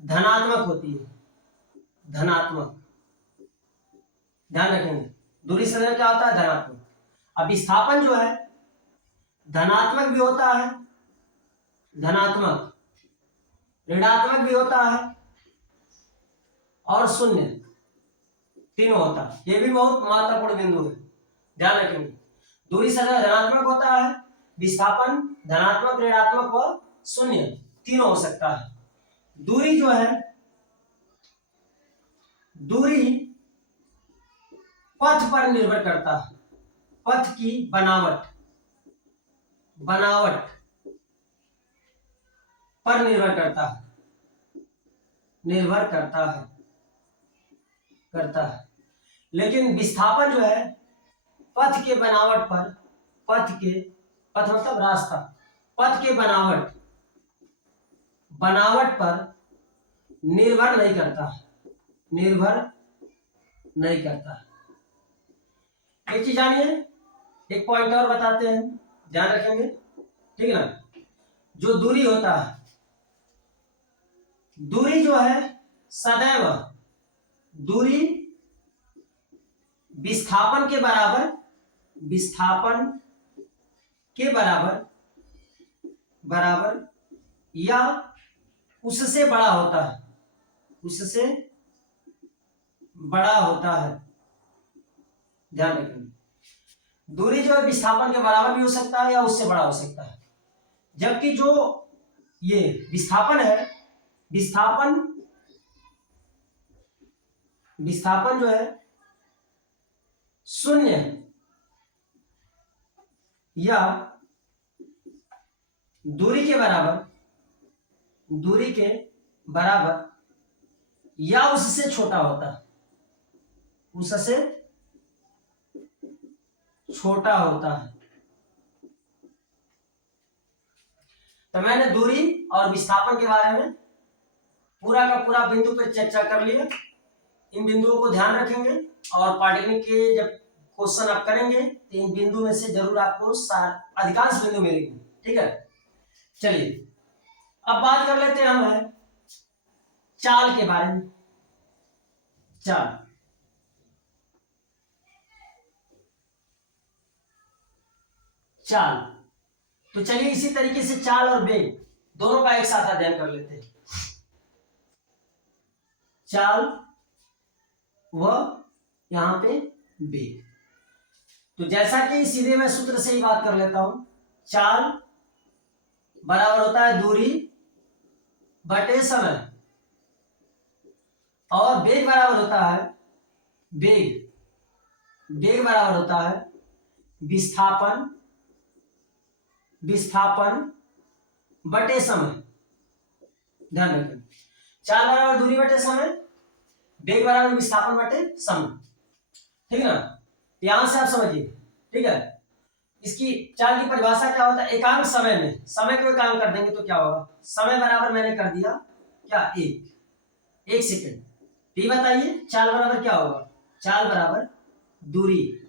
धनात्मक होती है, धनात्मक, ध्यान रखेंगे, दूरी सदैव क्या होता है, धनात्मक। अब विस्थापन जो है धनात्मक भी होता है, धनात्मक, ऋणात्मक भी होता है, और 0, तीनों होता है। ये भी बहुत महत्वपूर्ण बिंदु है, ध्यान रखेंगे। दूरी सदैव धनात्मक होता है, विस्थापन धनात्मक, ऋणात्मक व 0 तीनों हो सकता है। दूरी जो है, दूरी पथ पर निर्भर करता है, पथ की बनावट पर निर्भर करता है। लेकिन विस्थापन जो है पथ के बनावट पर, पथ मतलब रास्ता, पथ के बनावट पर निर्भर नहीं करता। एक चीज जानिए, एक पॉइंट और बताते हैं, ध्यान रखेंगे, ठीक है ना। जो दूरी होता है, दूरी जो है सदैव, दूरी विस्थापन के बराबर या उससे बड़ा होता है, ध्यान रखेंगे। दूरी जो है विस्थापन के बराबर भी हो सकता है या उससे बड़ा हो सकता है, जबकि जो ये विस्थापन है, विस्थापन जो है शून्य या दूरी के बराबर या उससे छोटा होता है, उससे छोटा होता है। तो मैंने दूरी और विस्थापन के बारे में पूरा का पूरा बिंदु पर चर्चा कर लिया। इन बिंदुओं को ध्यान रखेंगे और पॉलिटेक्निक के जब क्वेश्चन आप करेंगे तो इन बिंदु में से जरूर आपको अधिकांश बिंदु मिलेंगे। ठीक है, चलिए अब बात कर लेते हैं हम चाल के बारे में। चाल तो चलिए इसी तरीके से चाल और वेग दोनों का एक साथ अध्ययन कर लेते हैं। चाल व यहां पे वेग, तो जैसा कि सीधे मैं सूत्र से ही बात कर लेता हूं। चाल बराबर होता है दूरी बटे समय, और वेग बराबर होता है वेग बराबर होता है विस्थापन बटे समय। ध्यान रखें, चाल बराबर दूरी बटे समय, वेग बराबर विस्थापन बटे समय। ठीक है ना, ध्यान से आप समझिए। ठीक है, इसकी चाल की परिभाषा क्या होता है, एकांक समय में, समय को एकांक कर देंगे तो क्या होगा, समय बराबर मैंने कर दिया क्या, एक सेकंड। ये बताइए चाल बराबर क्या होगा, चाल बराबर दूरी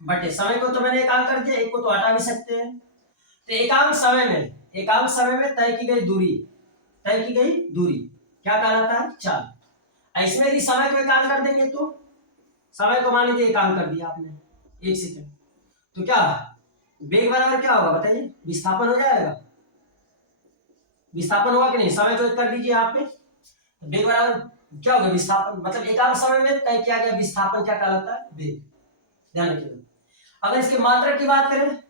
बटे समय को तो मैंने एकांक कर दिया, एक को तो हटा भी सकते हैं। तो एकांक समय में तय की गई दूरी क्या कहलाता है, चाल। इसमें यदि समय को एकांक कर देंगे तो समय को मान लीजिए एकांक कर दिया आपने, एक सेकंड, तो क्या वेग बराबर क्या होगा बताइए, विस्थापन हो जाएगा। विस्थापन होगा कि नहीं, समय को कर दीजिए यहाँ पे, वेग बराबर क्या होगा, विस्थापन, मतलब एकांक समय में तय किया गया विस्थापन क्या कहलाता है, वेग। ध्यान रखिएगा। अगर इसके मात्रक की बात करें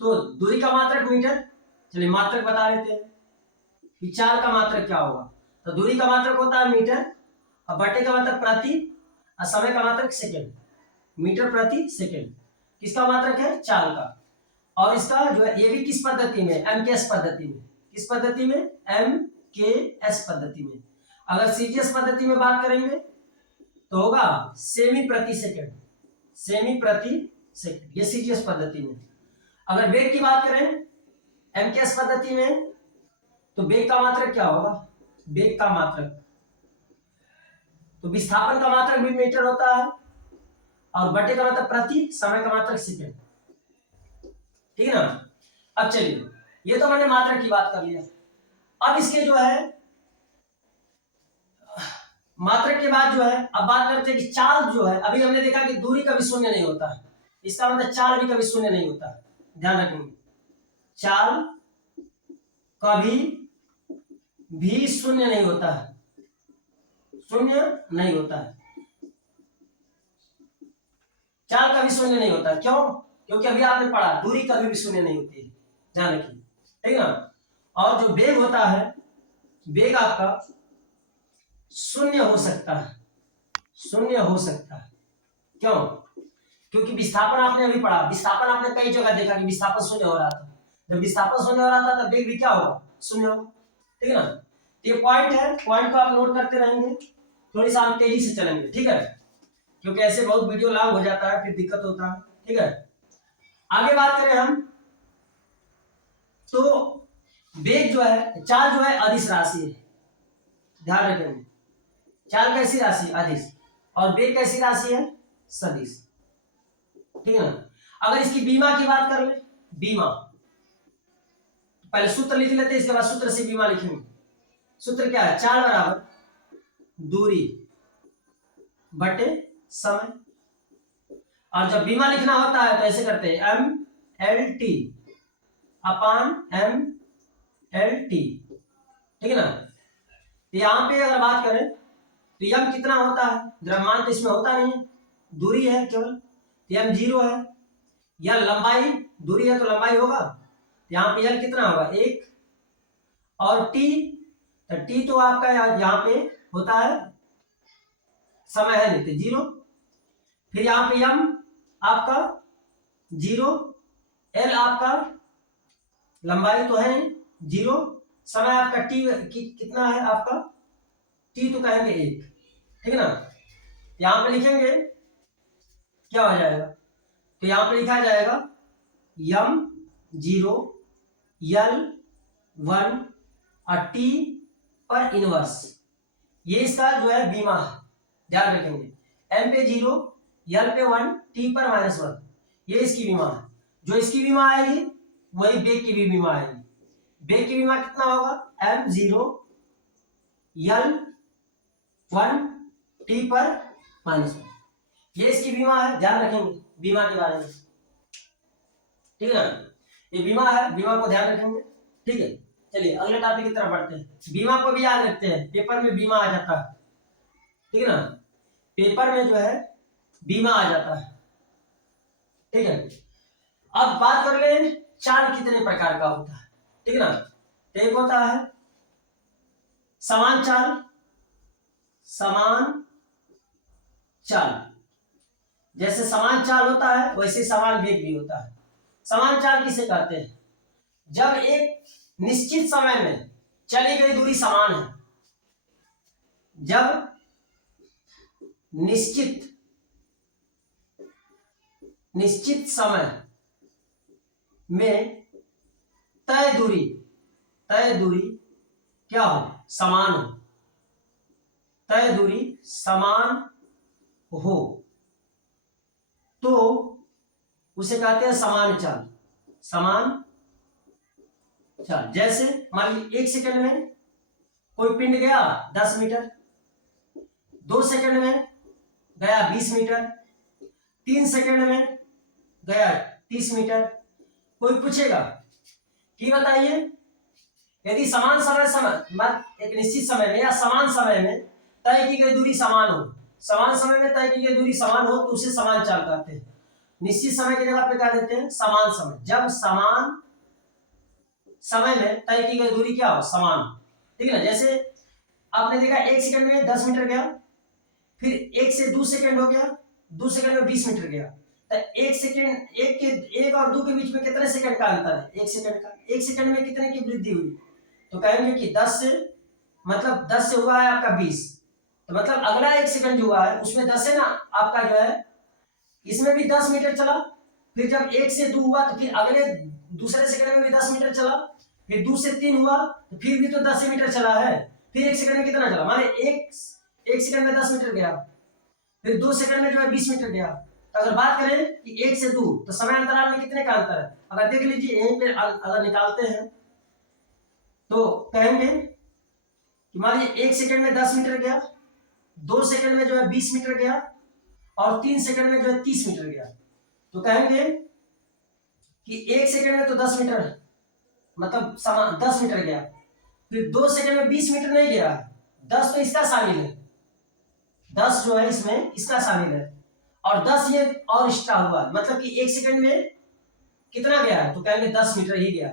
तो दूरी का मात्रक मीटर, चलिए मात्रक बता लेते हैं कि चाल का मात्रक क्या होगा। तो दूरी का मात्रक होता है मीटर, और बटे का मतलब प्रति, और समय का मात्रक सेकंड, मीटर प्रति सेकंड। किसका मात्रक है, चाल का। और इसका जो है ये भी किस पद्धति में, एमकेएस पद्धति में। किस पद्धति में, एमकेएस पद्धति में। अगर सीजीएस पद्धति में बात करेंगे तो होगा सेमी प्रति सेकंड, ये सीजीएस पद्धति में। अगर वेग की बात करें एमकेएस पद्धति में तो वेग का मात्रक क्या होगा, वेग का मात्रक, तो विस्थापन का मात्रक भी मीटर होता है, और बटे का मतलब प्रति, समय का मात्रक सेकंड। ठीक है ना। अब चलिए, ये तो मैंने मात्रक की बात कर लिया। अब इसके जो है मात्रक के बाद जो है अब बात करते हैं कि चाल जो है, अभी हमने देखा कि दूरी कभी शून्य नहीं होता है, इसका मतलब चाल भी कभी शून्य नहीं होता है। ध्यान रखेंगे, चाल कभी भी शून्य नहीं होता है, चाल कभी शून्य नहीं होता। क्यों, क्योंकि अभी आपने पढ़ा दूरी कभी भी शून्य नहीं होती है, ध्यान रखिए। ठीक है ना। और जो वेग होता है, वेग आपका शून्य हो सकता है, क्यों, क्योंकि विस्थापन आपने अभी पढ़ा, विस्थापन आपने कई जगह देखा कि विस्थापन शून्य हो रहा था। जब विस्थापन शून्य हो रहा था तब वेग भी क्या होगा, शून्य होगा। ठीक है ना। ये पॉइंट है, पॉइंट को आप नोट करते रहेंगे, थोड़ी सा हम तेजी से चलेंगे। ठीक है, क्योंकि ऐसे बहुत वीडियो लॉन्ग हो जाता है, फिर दिक्कत होता है। ठीक है, आगे बात करें हम तो वेग जो है, चाल जो है अदिश राशि है, ध्यान रखेंगे। चाल कैसी राशि, अदिश, और वेग कैसी राशि है, सदिश। ठीक है ना। अगर इसकी बीमा की बात कर ले, बीमा, पहले सूत्र लिख लेते हैं, इसके बाद सूत्र से बीमा लिखेंगे। सूत्र क्या है, चाल बराबर दूरी बटे समय, और जब बीमा लिखना होता है तो ऐसे करते हैं, M L T upon M L T. ठीक है ना। तो यहां पे अगर बात करें तो यम कितना होता है, द्रव्यमान तो इसमें होता नहीं है, दूरी है केवल, तो m 0 है, या लंबाई दूरी है तो लंबाई होगा, तो यहाँ पे l कितना होगा 1, और t, तो t तो आपका यहाँ पे होता है समय है नहीं तो 0, फिर यहाँ पे m आपका 0, l आपका लंबाई तो है नहीं 0, समय आपका t कितना है आपका t तो कहेंगे 1, ठीक है ना। यहाँ पे लिखेंगे क्या हो जाएगा, तो यहाँ पे लिखा जाएगा m 0 l 1 और t पर इनवर्स, ये इसका जो है बीमा है, ध्यान रखेंगे। m पे 0, l पे 1, t पर -1, ये इसकी बीमा है। जो इसकी बीमा आएगी वही बेग की भी बीमा आएगी। बेग की बीमा कितना होगा m 0 l 1 t पर -1, ये इसकी बीमा है, ध्यान रखेंगे बीमा के बारे में, ठीक है ना। ये बीमा है, बीमा को ध्यान रखेंगे, ठीक है। चलिए अगले टॉपिक की तरफ बढ़ते हैं। बीमा को भी याद रखते हैं, पेपर में बीमा आ जाता है, ठीक है ना, पेपर में जो है बीमा आ जाता है, ठीक है। अब बात कर ले चाल कितने प्रकार का होता है, ठीक है ना। तो एक होता है समान चाल, समान चाल, जैसे समान चाल होता है वैसे समान वेग भी होता है। समान चाल किसे कहते हैं, जब एक निश्चित समय में चली गई दूरी समान है, जब निश्चित समय में तय दूरी क्या हो, समान हो, तय दूरी समान हो तो उसे कहते हैं समान चाल, समान चाल। जैसे मान लीजिए 1 सेकंड में कोई पिंड गया 10 मीटर, 2 सेकंड में गया 20 मीटर, 3 सेकंड में गया 30 मीटर। कोई पूछेगा कि बताइए यदि समान एक निश्चित समय में या समान समय में तय की गई दूरी समान हो, समान समय में तय की गई दूरी समान हो तो उसे समान चाल कहते हैं। निश्चित समय की जगह पे क्या देते हैं समान समय, जब समान समय में तय की गई दूरी क्या हो समान, ठीक है ना। जैसे आपने देखा 1 सेकंड में 10 मीटर गया, फिर 1 से 2 सेकंड हो गया, 2 सेकंड में 20 मीटर गया, तो 1 और 2 के बीच में कितने सेकंड का अंतर है, 1 सेकंड का। 1 सेकंड में कितने की वृद्धि हुई, तो कहेंगे कि 10 से हुआ है आपका 20, तो मतलब अगला 1 सेकंड जो हुआ है उसमें 10 है ना आपका जो है, इसमें भी 10 मीटर चला, फिर जब 1 से 2 हुआ तो फिर अगले दूसरे सेकंड में भी 10 मीटर चला, फिर 2 से 3 हुआ तो फिर भी तो 10 मीटर चला है, फिर 1 सेकंड में कितना चला, माने 1 सेकंड में 10 मीटर गया, फिर 2 सेकंड में जो है 20 मीटर गया। तो अगर बात करें कि 1 से 2 तो समय अंतराल में कितने का अंतर है, अगर देख लीजिए यहीं पे अगर निकालते हैं तो कहेंगे कि मान लीजिए 1 सेकंड में 10 मीटर गया, 2 सेकंड में जो है 20 मीटर गया, और 3 सेकंड में जो है 30 मीटर गया। तो कहेंगे कि 1 सेकंड में तो 10 मीटर मतलब 10 मीटर गया, फिर 2 सेकंड में 20 मीटर नहीं गया, 10 तो इसका शामिल है, 10 जो है इसमें इसका शामिल है, और 10 ये और एक्स्ट्रा हुआ, मतलब कि 1 सेकंड में कितना गया है, तो कहेंगे 10 मीटर ही गया।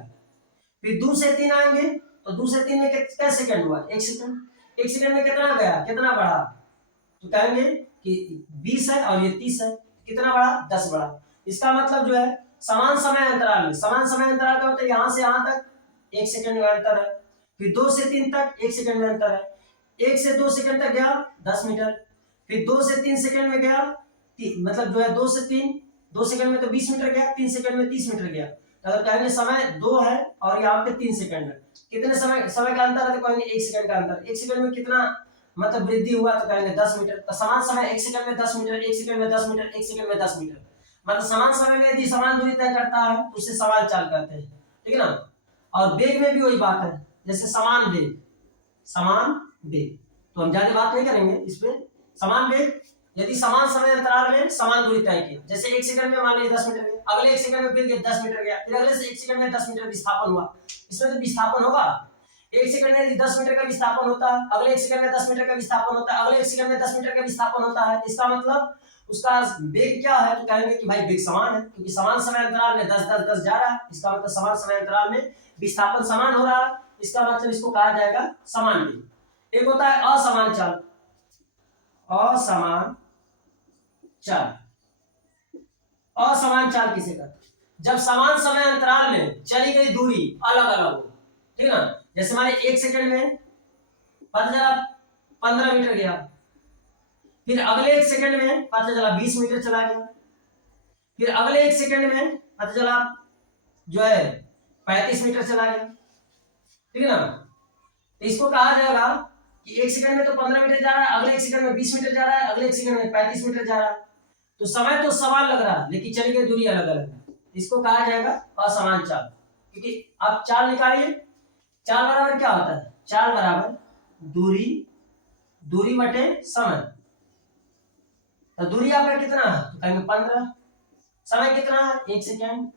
फिर 2 से 3 आएंगे तो 2 से 3 में कितना सेकंड हुआ, 1 सेकंड। 1 सेकंड में कितना गया, कितना बढ़ा, तो कहेंगे कि 20 है और ये 30 है, कितना बढ़ा, 10 बढ़ा। इसका मतलब जो है समान समय अंतराल में, समान समय अंतराल का मतलब यहाँ से यहाँ तक 1 सेकंड का अंतर है, फिर 2 से 3 तक 1 सेकंड में अंतर है, 1 से 2 सेकंड तक गया 10 मीटर, फिर 2 से 3 सेकंड में गया मतलब जो है 2 से 3, 2 सेकंड में तो 20 मीटर गया, 3 सेकंड में 30 मीटर गया। तो अगर कहेंगे समय 2 है और यहाँ पे 3 सेकंड है, कितने समय का अंतर है, तो कहेंगे 1 सेकंड का अंतर। 1 सेकंड में कितना मतलब वृद्धि हुआ, तो कहेंगे 10 मीटर। तो समान समय 1 सेकंड में 10 मीटर, 1 सेकंड में 10 मीटर, 1 सेकंड में 10 मीटर, मतलब समान समय में यदि समान दूरी तय करता है तो उसे समान चाल कहते हैं, ठीक है ना। और वेग में भी वही बात है, जैसे समान वेग, तो हम ज्यादा बात नहीं करेंगे इस पे। समान वेग यदि समान समय अंतराल में समान दूरी तय की, जैसे 1 सेकंड में मान लीजिए 10 मीटर गया, अगले 1 सेकंड में फिर 10 मीटर गया, फिर अगले से 1 सेकंड में 10 मीटर विस्थापन हुआ, इसमें तो विस्थापन होगा। 1 सेकंड में यदि 10 मीटर का विस्थापन होता है, अगले 1 सेकंड में 10 मीटर का विस्थापन होता है, अगले 1 सेकंड में 10 मीटर का विस्थापन होता है, इसका मतलब उसका वेग क्या है, तो कहेंगे कि भाई वेग समान है, क्योंकि समान समय अंतराल में 10 10 10 जा रहा है, इसका मतलब समान समय अंतराल में विस्थापन समान हो रहा है, इसका मतलब इसको कहा जाएगा समान वेग। एक होता है असमान चाल। असमान चाल, असमान चाल किसे कहते हैं? जब समान समय अंतराल में चली गई दूरी अलग अलग हो, ठीक है ना। जैसे हमारे 1 सेकंड में पता चला 15 मीटर गया, फिर अगले 1 सेकंड में पता चला 20 मीटर चला गया, फिर अगले 1 सेकंड में पता चला जो है 35 मीटर चला गया, ठीक है ना। तो इसको कहा जाएगा कि 1 सेकंड में तो 15 मीटर जा रहा है, अगले 1 सेकंड में 20 मीटर जा रहा है, अगले 1 सेकंड में 35 मीटर जा रहा है, तो समय तो समान लग रहा है लेकिन चली गई दूरी अलग अलग है, इसको कहा जाएगा असमान चाल। क्योंकि आप चाल निकालिए, चाल बराबर क्या होता है, चाल बराबर दूरी, दूरी बटे समय। तो दूरी आपका कितना है, तो कहेंगे 15, समय कितना है 1 सेकंड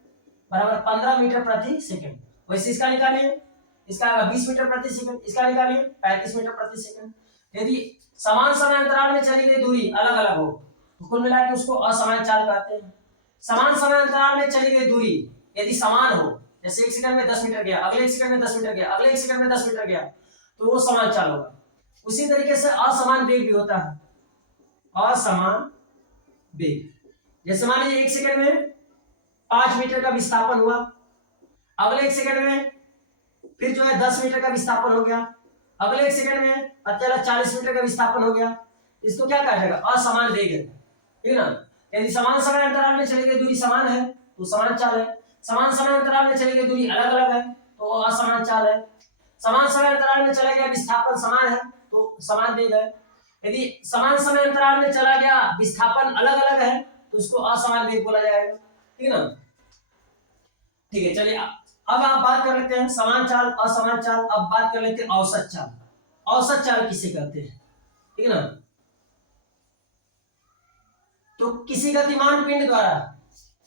बराबर 15 मीटर प्रति सेकंड। वैसे इसका निकालिए, इसका 20 मीटर प्रति सेकंड, इसका निकालिए 35 मीटर प्रति सेकंड। यदि समान समय अंतराल में चली गई दूरी अलग अलग हो तो कुल मिला के उसको असमान चाल कहते हैं। समान समय अंतराल में चली गई दूरी यदि समान हो, जैसे 1 सेकंड में 10 मीटर गया, अगले 1 सेकंड में 10 मीटर गया, अगले 1 सेकंड में 10 मीटर गया, तो वो समान चाल होगा। उसी तरीके से असमान वेग भी होता है, असमान वेग। जैसे मान लीजिए 1 सेकंड में 5 मीटर का विस्थापन हुआ, अगले 1 सेकंड में फिर जो है 10 मीटर का विस्थापन हो गया, अगले 1 सेकंड में पता चला 40 मीटर का विस्थापन हो गया, इसको क्या कहा जाएगा, असमान वेग है, ठीक है ना। यदि समान समय अंतराल में चली गई दूरी समान है तो समान चाल है, समान समय अंतराल में चली गई दूरी अलग अलग है तो असमान चाल है, समान समय अंतराल में चला गया विस्थापन समान है तो समान वेग है, यदि समान समय अंतराल में चला गया विस्थापन अलग अलग है तो उसको असमान वेग बोला जाएगा, ठीक है ना। ठीक है, चलिए अब आप बात कर लेते हैं समान चाल असमान चाल। अब बात कर लेते हैं औसत चाल। औसत चाल किसे कहते हैं, ठीक है ना। तो किसी गतिमान पिंड द्वारा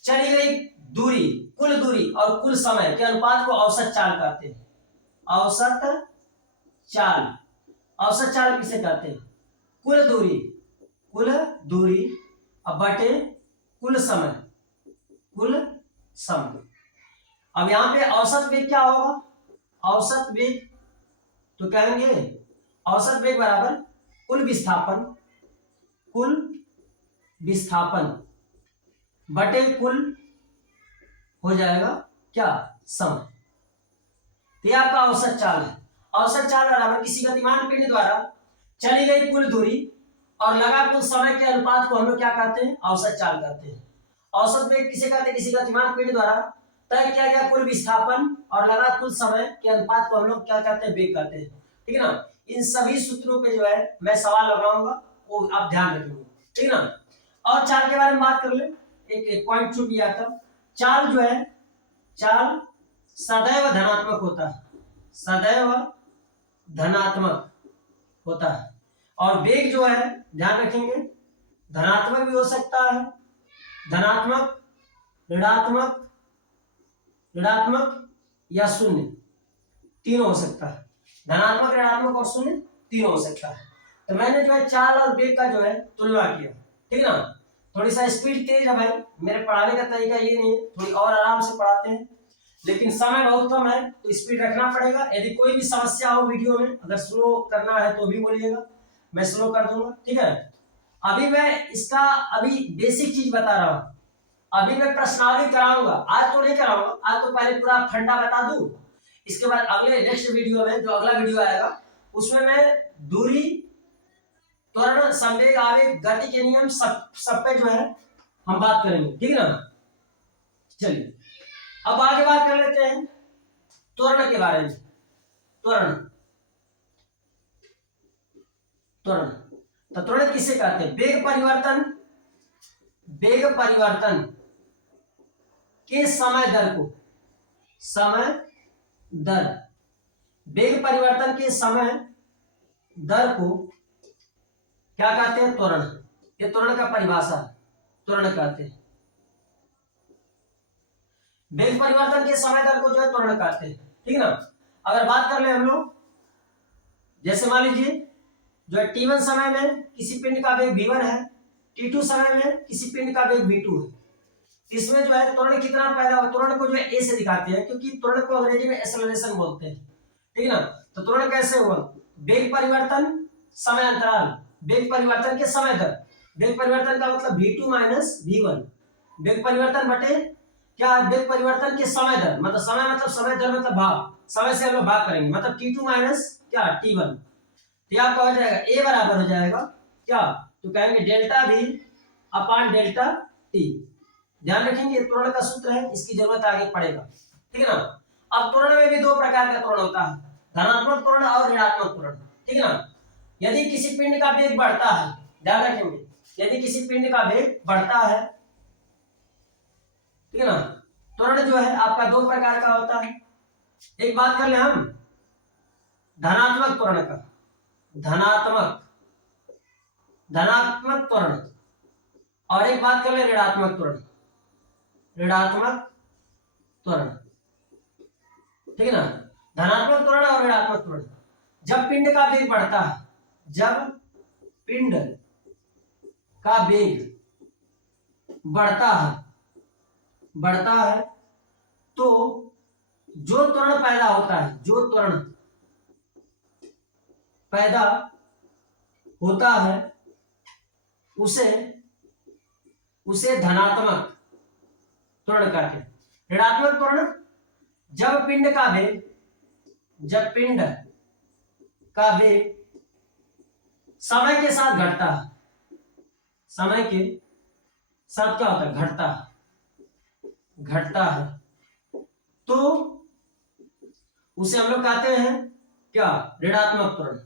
चली गई दूरी, कुल दूरी और कुल समय के अनुपात को औसत चाल कहते हैं। औसत चाल, औसत चाल किसे कहते हैं, कुल दूरी, कुल दूरी अब बटे कुल समय, कुल समय। अब यहां पे औसत वेग क्या होगा, औसत वेग तो कहेंगे औसत वेग बराबर कुल विस्थापन, कुल विस्थापन बटे कुल हो जाएगा क्या, समय। तो यह आपका औसत चाल है। औसत चाल बराबर किसी गतिमान पिंड द्वारा चली गई कुल दूरी और लगा कुल समय के अनुपात को हम लोग क्या कहते हैं, औसत चाल कहते हैं। औसत वेग किसे कहते हैं, किसी गतिमान पिंड द्वारा तय किया गया कुल विस्थापन और लगा कुल समय के अनुपात को हम लोग क्या कहते हैं, वेग कहते हैं, ठीक है ना। इन सभी सूत्रों पे जो है मैं सवाल लगाऊंगा वो आप ध्यान रखेंगे, ठीक है ना। और चाल के बारे में बात कर ले, एक पॉइंट छूट गया था। चाल जो है, चाल सदैव धनात्मक होता है, सदैव धनात्मक होता है। और वेग जो है ध्यान रखेंगे धनात्मक भी हो सकता है, धनात्मक, ऋणात्मक, ऋणात्मक या शून्य, तीनों हो सकता है। धनात्मक, ऋणात्मक और शून्य तीनों हो सकता है। तो मैंने जो है चाल और वेग का जो है तुलना किया, ठीक है ना। थोड़ी सा स्पीड तेज है भाई, मेरे पढ़ाने का तरीका ये नहीं है, थोड़ी और आराम से पढ़ाते हैं, लेकिन समय बहुत कम है तो स्पीड रखना पड़ेगा। यदि कोई भी समस्या हो वीडियो में, अगर स्लो करना है तो भी बोलिएगा, मैं स्लो कर दूंगा, ठीक है। अभी मैं इसका अभी बेसिक चीज बता रहा हूं, अभी मैं प्रश्नावली कराऊंगा, आज तो नहीं कराऊंगा, आज तो पहले पूरा फंडा बता दूं, इसके बाद अगले नेक्स्ट वीडियो में जो अगला वीडियो आएगा उसमें मैं दूरी, त्वरण, संवेग, आवेग, गति के नियम सब पे जो है हम बात करेंगे, ठीक है ना। चलिए अब आगे बात कर लेते हैं त्वरण के बारे में। त्वरण, त्वरण तो त्वरण किसे कहते हैं, वेग परिवर्तन, वेग परिवर्तन के समय दर को, समय दर, वेग परिवर्तन के समय दर को क्या कहते हैं, त्वरण। ये त्वरण का परिभाषा, त्वरण कहते हैं। वेग परिवर्तन के समय दर को जो है त्वरण कहते हैं, ठीक है ना। अगर बात कर ले हम लोग, जैसे मान लीजिए जो है t1 समय में किसी पिंड का वेग v1 है, t2 समय में किसी पिंड का वेग v2 है, इसमें जो है त्वरण कितना पैदा हो, त्वरण को जो है a से दिखाते हैं क्योंकि त्वरण को अंग्रेजी में एक्सेलरेशन बोलते हैं, ठीक है ना। तो त्वरण कैसे हुआ, वेग परिवर्तन समय अंतराल, वेग परिवर्तन के समय दर, वेग परिवर्तन का मतलब v2 माइनस v1, वेग परिवर्तन बटे क्या, वेग परिवर्तन के समय दर, मतलब समय मतलब समय दर मतलब भाग, समय से हम लोग भाग करेंगे, मतलब t2 माइनस क्या t1, तो आपका हो जाएगा a बराबर हो जाएगा क्या, तो कहेंगे डेल्टा v अपान डेल्टा t। ध्यान रखेंगे त्वरण का सूत्र है, इसकी जरूरत आगे पड़ेगा, ठीक है ना। अब त्वरण में भी दो प्रकार का त्वरण होता है, धनात्मक त्वरण और ऋणात्मक त्वरण, ठीक है ना। यदि किसी पिंड का वेग बढ़ता है, ध्यान रखेंगे, यदि किसी पिंड का वेग बढ़ता है, ठीक है ना, त्वरण जो है आपका दो प्रकार का होता है। एक बात कर ले हम धनात्मक त्वरण का, धनात्मक धनात्मक त्वरण, और एक बात कर ले ऋणात्मक त्वरण, ऋणात्मक त्वरण, ठीक है ना। धनात्मक त्वरण और ऋणात्मक त्वरण, जब पिंड का वेग बढ़ता है, जब पिंड का वेग बढ़ता है तो जो त्वरण पैदा होता है, जो त्वरण पैदा होता है उसे धनात्मक त्वरण कहते हैं। ऋणात्मक त्वरण जब पिंड का वेग समय के साथ घटता है, समय के साथ क्या होता है, घटता है, तो उसे हम लोग कहते हैं क्या, ऋणात्मक त्वरण,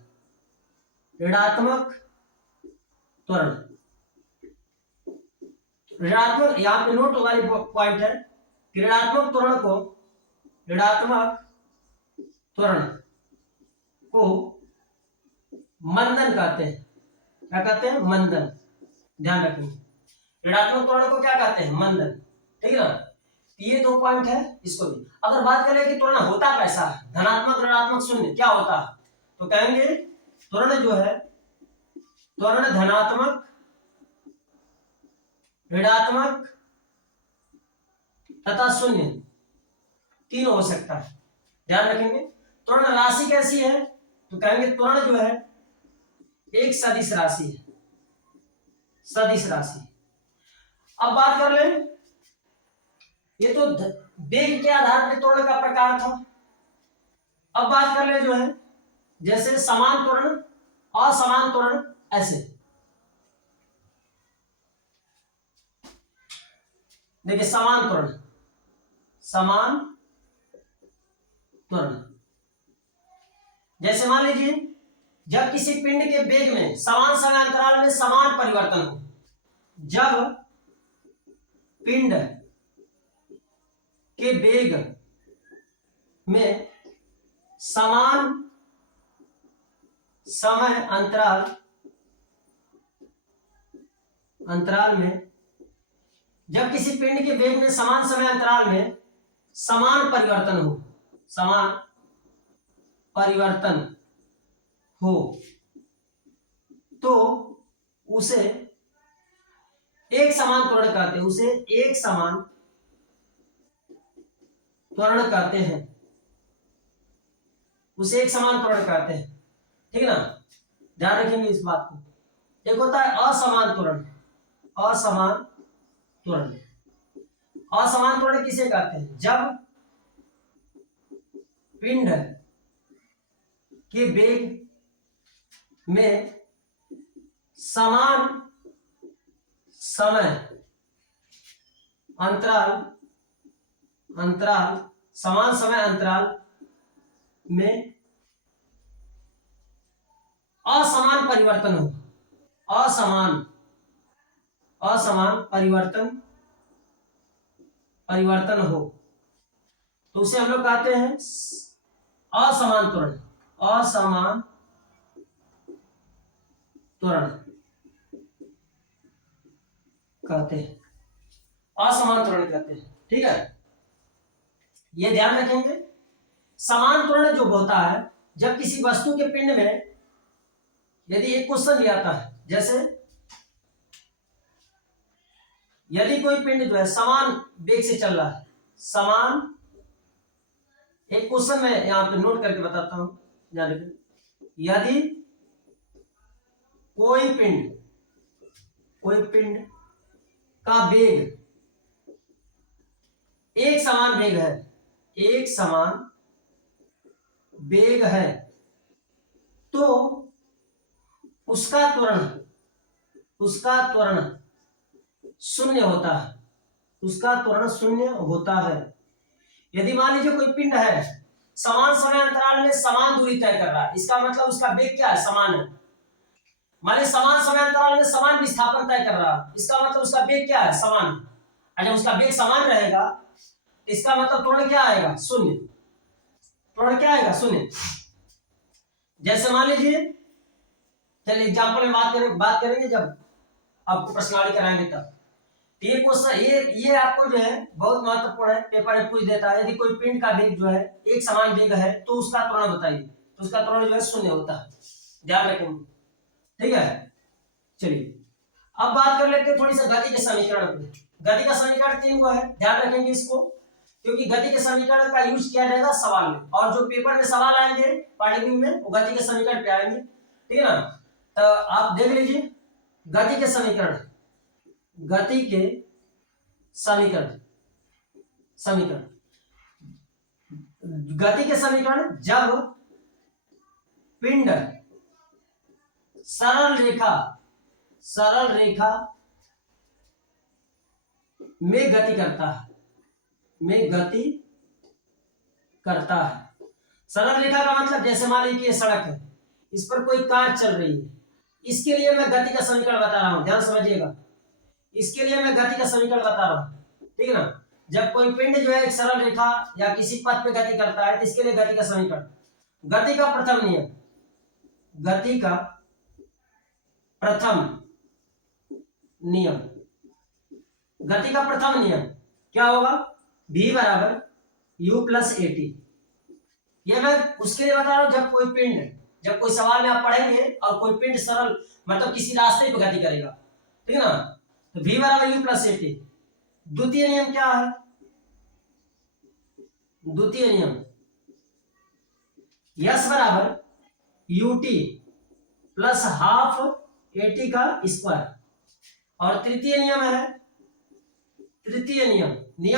ऋणात्मक त्वरण। ऋणात्मक, यहाँ पे नोट वाली पॉइंट है कि ऋणात्मक त्वरण को मंदन कहते हैं, क्या कहते हैं, मंदन, ध्यान रखेंगे। ऋणात्मक त्वरण को क्या कहते हैं, मंदन, ठीक है ना। ये दो पॉइंट है, इसको भी अगर बात करें कि त्वरण होता कैसा है, धनात्मक ऋणात्मक शून्य क्या होता है, तो कहेंगे त्वरण जो है, त्वरण धनात्मक ऋणात्मक तथा शून्य तीनों हो सकता है, ध्यान रखेंगे। त्वरण राशि कैसी है, तो कहेंगे त्वरण जो है एक सदिश राशि है, सदिश राशि। अब बात कर ले, ये तो वेग के आधार पर त्वरण का प्रकार था। अब बात कर ले जो है, जैसे समान त्वरण, असमान त्वरण, ऐसे देखिए समान त्वरण, जैसे मान लीजिए जब किसी पिंड के वेग में समान समय अंतराल में समान परिवर्तन हो, जब पिंड के वेग में समान समय अंतराल में, जब किसी पिंड के वेग में समान समय अंतराल में समान परिवर्तन हो तो उसे एक समान त्वरण कहते हैं, उसे एक समान त्वरण कहते हैं, उसे एक समान त्वरण कहते हैं, ठीक है ना। ध्यान रखेंगे इस बात को। एक होता है असमान त्वरण, असमान त्वरण, असमान त्वरण किसे कहते हैं, जब पिंड के वेग में समान समय समान समय अंतराल में असमान परिवर्तन हो, असमान परिवर्तन हो, तो उसे हम लोग कहते हैं असमान त्वरण, असमान त्वरण कहते हैं, असमान त्वरण कहते हैं, ठीक है। ये ध्यान रखेंगे। समान त्वरण जो होता है जब किसी वस्तु के पिंड में, यदि एक क्वेश्चन दिया था, जैसे यदि कोई पिंड जो है समान वेग से चल रहा है, समान, एक क्वेश्चन मैं यहां पे नोट करके बताता हूं, ध्यान रखिए। यदि कोई पिंड का वेग एक समान वेग है, एक समान वेग है, तो उसका त्वरण शून्य होता है, उसका त्वरण शून्य होता है। यदि मान लीजिए कोई पिंड है, समान समय अंतराल में समान दूरी तय कर रहा है, इसका मतलब उसका वेग क्या है, समान है। मान लीजिए समान समय अंतराल में समान विस्थापन तय कर रहा है, इसका मतलब उसका वेग क्या है, समान है। जब उसका वेग समान रहेगा, इसका मतलब त्वरण क्या आएगा, शून्य। त्वरण क्या आएगा, शून्य। जैसे मान लीजिए, चलिए एग्जाम्पल में बात करेंगे जब आपको प्रश्नावली कराएंगे तब। ये क्वेश्चन ये आपको जो है बहुत महत्वपूर्ण है, पेपर में पूछ देता है। यदि कोई पिंड का वेग जो है एक समान वेग है, तो उसका त्वरण बताइए, तो उसका त्वरण जो है शून्य होता है, ध्यान रखेंगे, ठीक है। चलिए अब बात कर लेते हैं थोड़ी सी गति के समीकरण पे। गति का समीकरण 3 को है, ध्यान रखेंगे इसको, क्योंकि गति के समीकरण का यूज किया जाएगा सवाल में, और जो पेपर में सवाल आएंगे पाठ्यक्रम में वो गति के समीकरण पे आएंगे, ठीक है ना। तो आप देख लीजिए गति के समीकरण, गति के समीकरण गति के समीकरण, जब पिंड सरल रेखा में गति करता है, सरल रेखा का मतलब जैसे मान लीजिए ये सड़क है, इस पर कोई कार चल रही है, इसके लिए मैं गति का समीकरण बता रहा हूं, ध्यान समझिएगा, इसके लिए मैं गति का समीकरण बता रहा हूं, ठीक है ना। जब कोई पिंड जो है एक सरल रेखा या किसी पथ पे गति करता है, तो इसके लिए गति का समीकरण, गति का प्रथम नियम क्या होगा, v बराबर u प्लस ए टी। ये मैं उसके लिए बता रहा हूं जब कोई सवाल में आप पढ़ेंगे और कोई पिंड सरल मतलब किसी रास्ते पे गति करेगा, ठीक है ना, तो v बराबर u प्लस ए टी। द्वितीय नियम क्या है, द्वितीय नियम यस बराबर ut प्लस हाफ एटी का स्क्वायर। और तृतीय नियम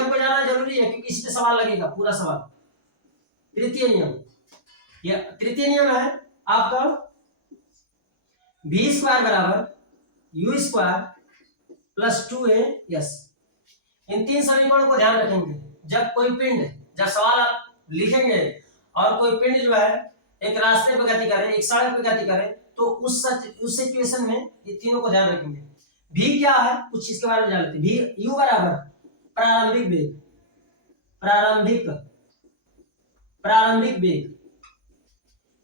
को जानना जरूरी है, क्योंकि इसमें सवाल लगेगा पूरा सवाल। तृतीय नियम है आपका v स्क्वायर बराबर u स्क्वायर प्लस 2a। इन तीन समीकरणों को ध्यान रखेंगे। जब सवाल आप लिखेंगे और कोई पिंड जो है एक रास्ते पे गति करे, एक सड़क पे गति करे, तो उस सिचुएशन में ये तीनों को ध्यान रखेंगे। v क्या है, कुछ इसके बारे में जान लेते हैं। v u बराबर प्रारंभिक वेग,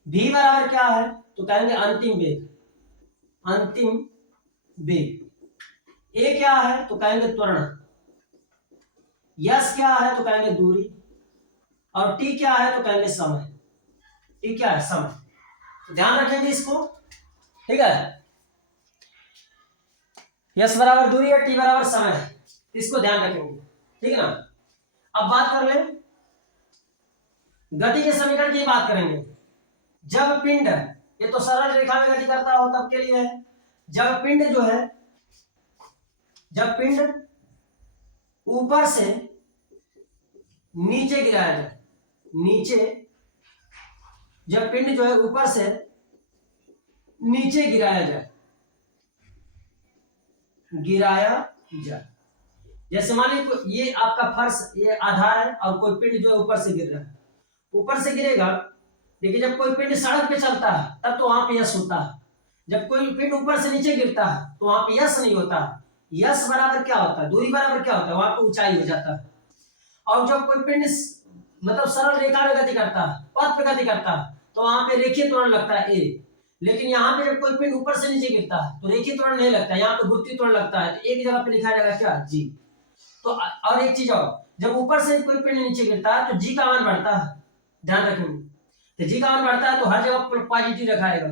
v बराबर क्या है, तो कहेंगे अंतिम वेग। a क्या है, तो कहेंगे त्वरण। यस क्या है, तो कहेंगे दूरी। और टी क्या है, तो कहेंगे समय। टी क्या है, समय। तो ध्यान रखेंगे इसको, ठीक है। यस बराबर दूरी है, टी बराबर समय है, इसको ध्यान रखेंगे, ठीक है ना। अब बात कर ले गति के समीकरण की बात करेंगे। जब पिंड, ये तो सरल रेखा में गति करता हो तब के लिए है। जब पिंड ऊपर से नीचे गिराया जाए, जब पिंड जो है ऊपर से नीचे गिराया जाए, जैसे मान लीजिए ये आपका फर्श, ये आधार है, और कोई पिंड जो है ऊपर से गिर रहा है, ऊपर से गिरेगा। लेकिन जब कोई पिंड सड़क पे चलता है तब तो वहां पे यश होता है। जब कोई पिंड ऊपर से नीचे गिरता है तो वहां पे यश नहीं होता है। यश बराबर क्या होता है, दूरी बराबर क्या होता है, वहां पे ऊंचाई हो जाता है। और जब कोई पिंड मतलब सरल रेखा में गति करता है, पथ पे गति करता है, तो वहां पे रेखीय त्वरण लगता है ए। लेकिन यहाँ पे जब कोई पिंड ऊपर से नीचे गिरता है तो रेखीय त्वरण नहीं लगता है, यहाँ पे गुरुत्वीय त्वरण लगता है। तो एक जगह पे लिखा जाएगा क्या, जी। तो और एक चीज और, जब ऊपर से कोई पिंड नीचे गिरता है तो जी का मान बढ़ता है, ध्यान रखेंगे। तो जी का मान बढ़ता है तो हर जगह पॉजिटिव रखाएगा,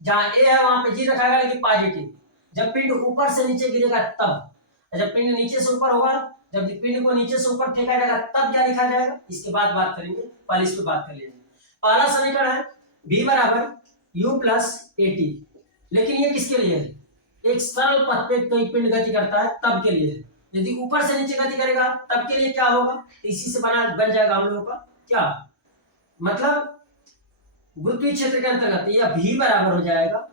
जहां ए है वहां पे जी रखाएगा, लेकिन पॉजिटिव। जब पिंड ऊपर से नीचे गिरेगा तब, और जब पिंड नीचे से ऊपर होगा, जब पिंड को नीचे से ऊपर फेंका जाएगा तब क्या लिखा जाएगा, इसके बाद बात करेंगे, पहले इस पे बात कर लीजिए। पहला समीकरण है v बराबर u प्लस at, लेकिन ये किसके लिए है, एक सरल पथ पे कोई पिंड गति करता है तब के लिए है। यदि ऊपर से नीचे गति करेगा तब के लिए क्या होगा, इसी से बन जाएगा हम लोगों का क्या, मतलब गुरुत्वीय क्षेत्र के अंतर्गत यह v बराबर हो जाएगा,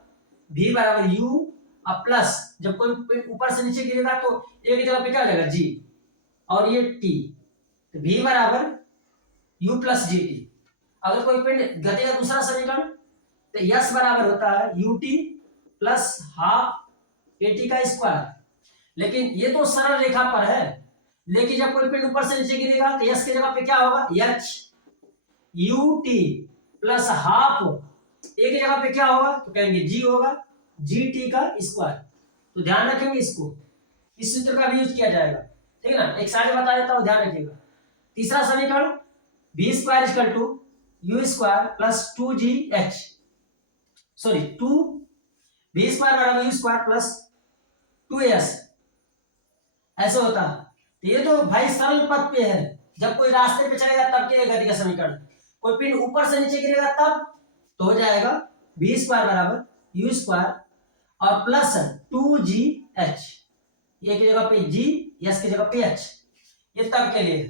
v बराबर u अब प्लस, जब कोई पिंड ऊपर से नीचे गिरेगा तो एक की जगह पे क्या हो जाएगा g और ये t, तो v बराबर u प्लस gt। अगर कोई पिंड गति का दूसरा समीकरण तो यस बराबर होता है ut प्लस हाफ at का स्क्वायर, लेकिन ये तो सरल रेखा पर है, लेकिन जब कोई पिंड ऊपर से नीचे गिरेगा तो यस की जगह पे क्या होगा, h ut प्लस हाफ, एक की जगह पे क्या होगा तो कहेंगे g होगा gt का स्क्वायर। तो ध्यान रखेंगे इसको, इस सूत्र का भी यूज किया जाएगा, ठीक है ना, एक साइड बता देता हूं, ध्यान रखिएगा। तीसरा समीकरण v square equal to u square plus 2gh, sorry 2 v square बराबर u स्क्वायर प्लस 2s, ऐसे होता है। तो ये तो भाई सरल पथ पे है, जब कोई रास्ते पे चलेगा तब के गति का समीकरण, कोई पिंड ऊपर से नीचे गिरेगा तब तो हो जाएगा v स्क्वायर बराबर u स्क्वायर और प्लस 2gh, ये की जगह पे g, s की जगह पे h, ये तब के लिए है।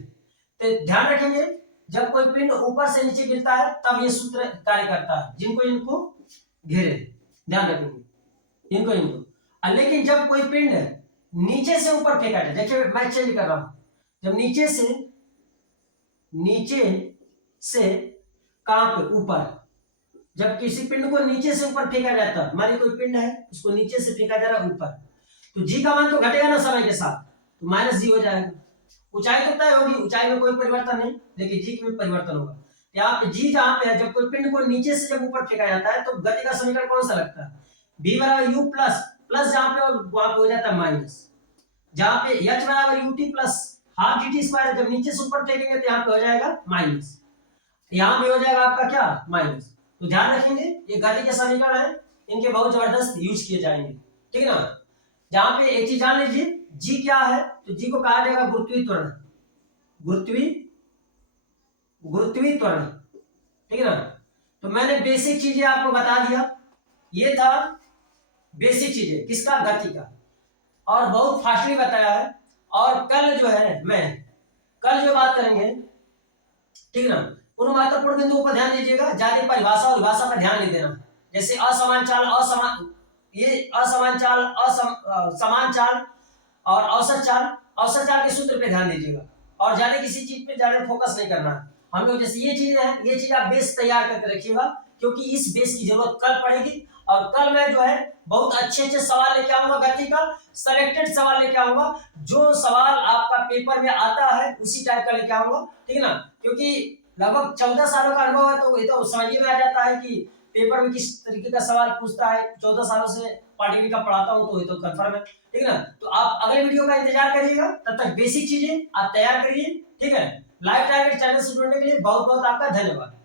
तो ध्यान रखेंगे जब कोई पिंड ऊपर से नीचे गिरता है तब ये सूत्र कार्य करता है, जिनको इनको घेरे, ध्यान रखेंगे इनको। लेकिन जब कोई पिंड नीचे से ऊपर फेंका जाए, देखिए मैं चेंज कर रहा हूं, जब नीचे से कहां पे ऊपर, जब किसी पिंड को नीचे से ऊपर फेंका जाता है, हमारी कोई पिंड है उसको नीचे से फेंका जा रहा है ऊपर, तो जी का मान तो घटेगा ना समय के साथ, तो माइनस जी हो जाएगा। ऊंचाई तो तय होगी, ऊंचाई में कोई परिवर्तन नहीं, लेकिन जी में परिवर्तन होगा। यहाँ पे जी जहां पे है, जब कोई पिंड को नीचे से जब ऊपर फेंका जाता है तो गति का समीकरण कौन सा लगता है, v बराबर u प्लस प्लस जहां पे वहां पे हो जाता है माइनस, जहां पे h बराबर ut plus half gt square, जब नीचे से ऊपर फेंकेंगे तो यहाँ पे हो जाएगा माइनस, यहाँ भी हो जाएगा आपका क्या माइनस। तो ध्यान रखेंगे ये गति के समीकरण है, इनके बहुत जबरदस्त यूज किए जाएंगे, ठीक है ना। जहां पे एक चीज जान लीजिए, जी क्या है, तो जी को कहा जाएगा गुरुत्वीय त्वरण, गुरुत्वीय त्वरण, ठीक है ना। तो मैंने बेसिक चीजें आपको बता दिया, ये था बेसिक चीजें किसका, गति का, और बहुत फास्टली बताया है। और कल जो है मैं कल जो बात करेंगे, ठीक है ना, उन महत्वपूर्ण बिंदुओं पर ध्यान दीजिएगा, ज्यादा परिभाषा और विभाषा पर ध्यान नहीं देना, जैसे असमान चाल, असमान चाल, समान चाल और औसत चाल के सूत्र पे ध्यान दीजिएगा, और ज्यादा किसी चीज पे ज्यादा फोकस नहीं करना है हम लोग। जैसे ये चीज है, ये चीज आप बेस तैयार करके रखिएगा, क्योंकि इस बेस की जरूरत कल पड़ेगी। और कल मैं जो है बहुत अच्छे सवाल लेके आऊंगा, गति का सिलेक्टेड सवाल लेके आऊंगा, जो सवाल आपका पेपर में आता है उसी टाइप का लेके आऊंगा, ठीक है ना। क्योंकि लगभग 14 सालों का अनुभव है, तो ये तो समझ में आ जाता है कि पेपर में किस तरीके का सवाल पूछता है। 14 सालों से पॉलिटिकल का पढ़ाता हूं, तो ये तो कंफर्म है, ठीक है ना। तो आप अगले वीडियो का इंतजार करिएगा, तब तक बेसिक चीजें आप तैयार करिए, ठीक है। लाइव टारगेट चैनल से जुड़ने के लिए बहुत बहुत आपका धन्यवाद।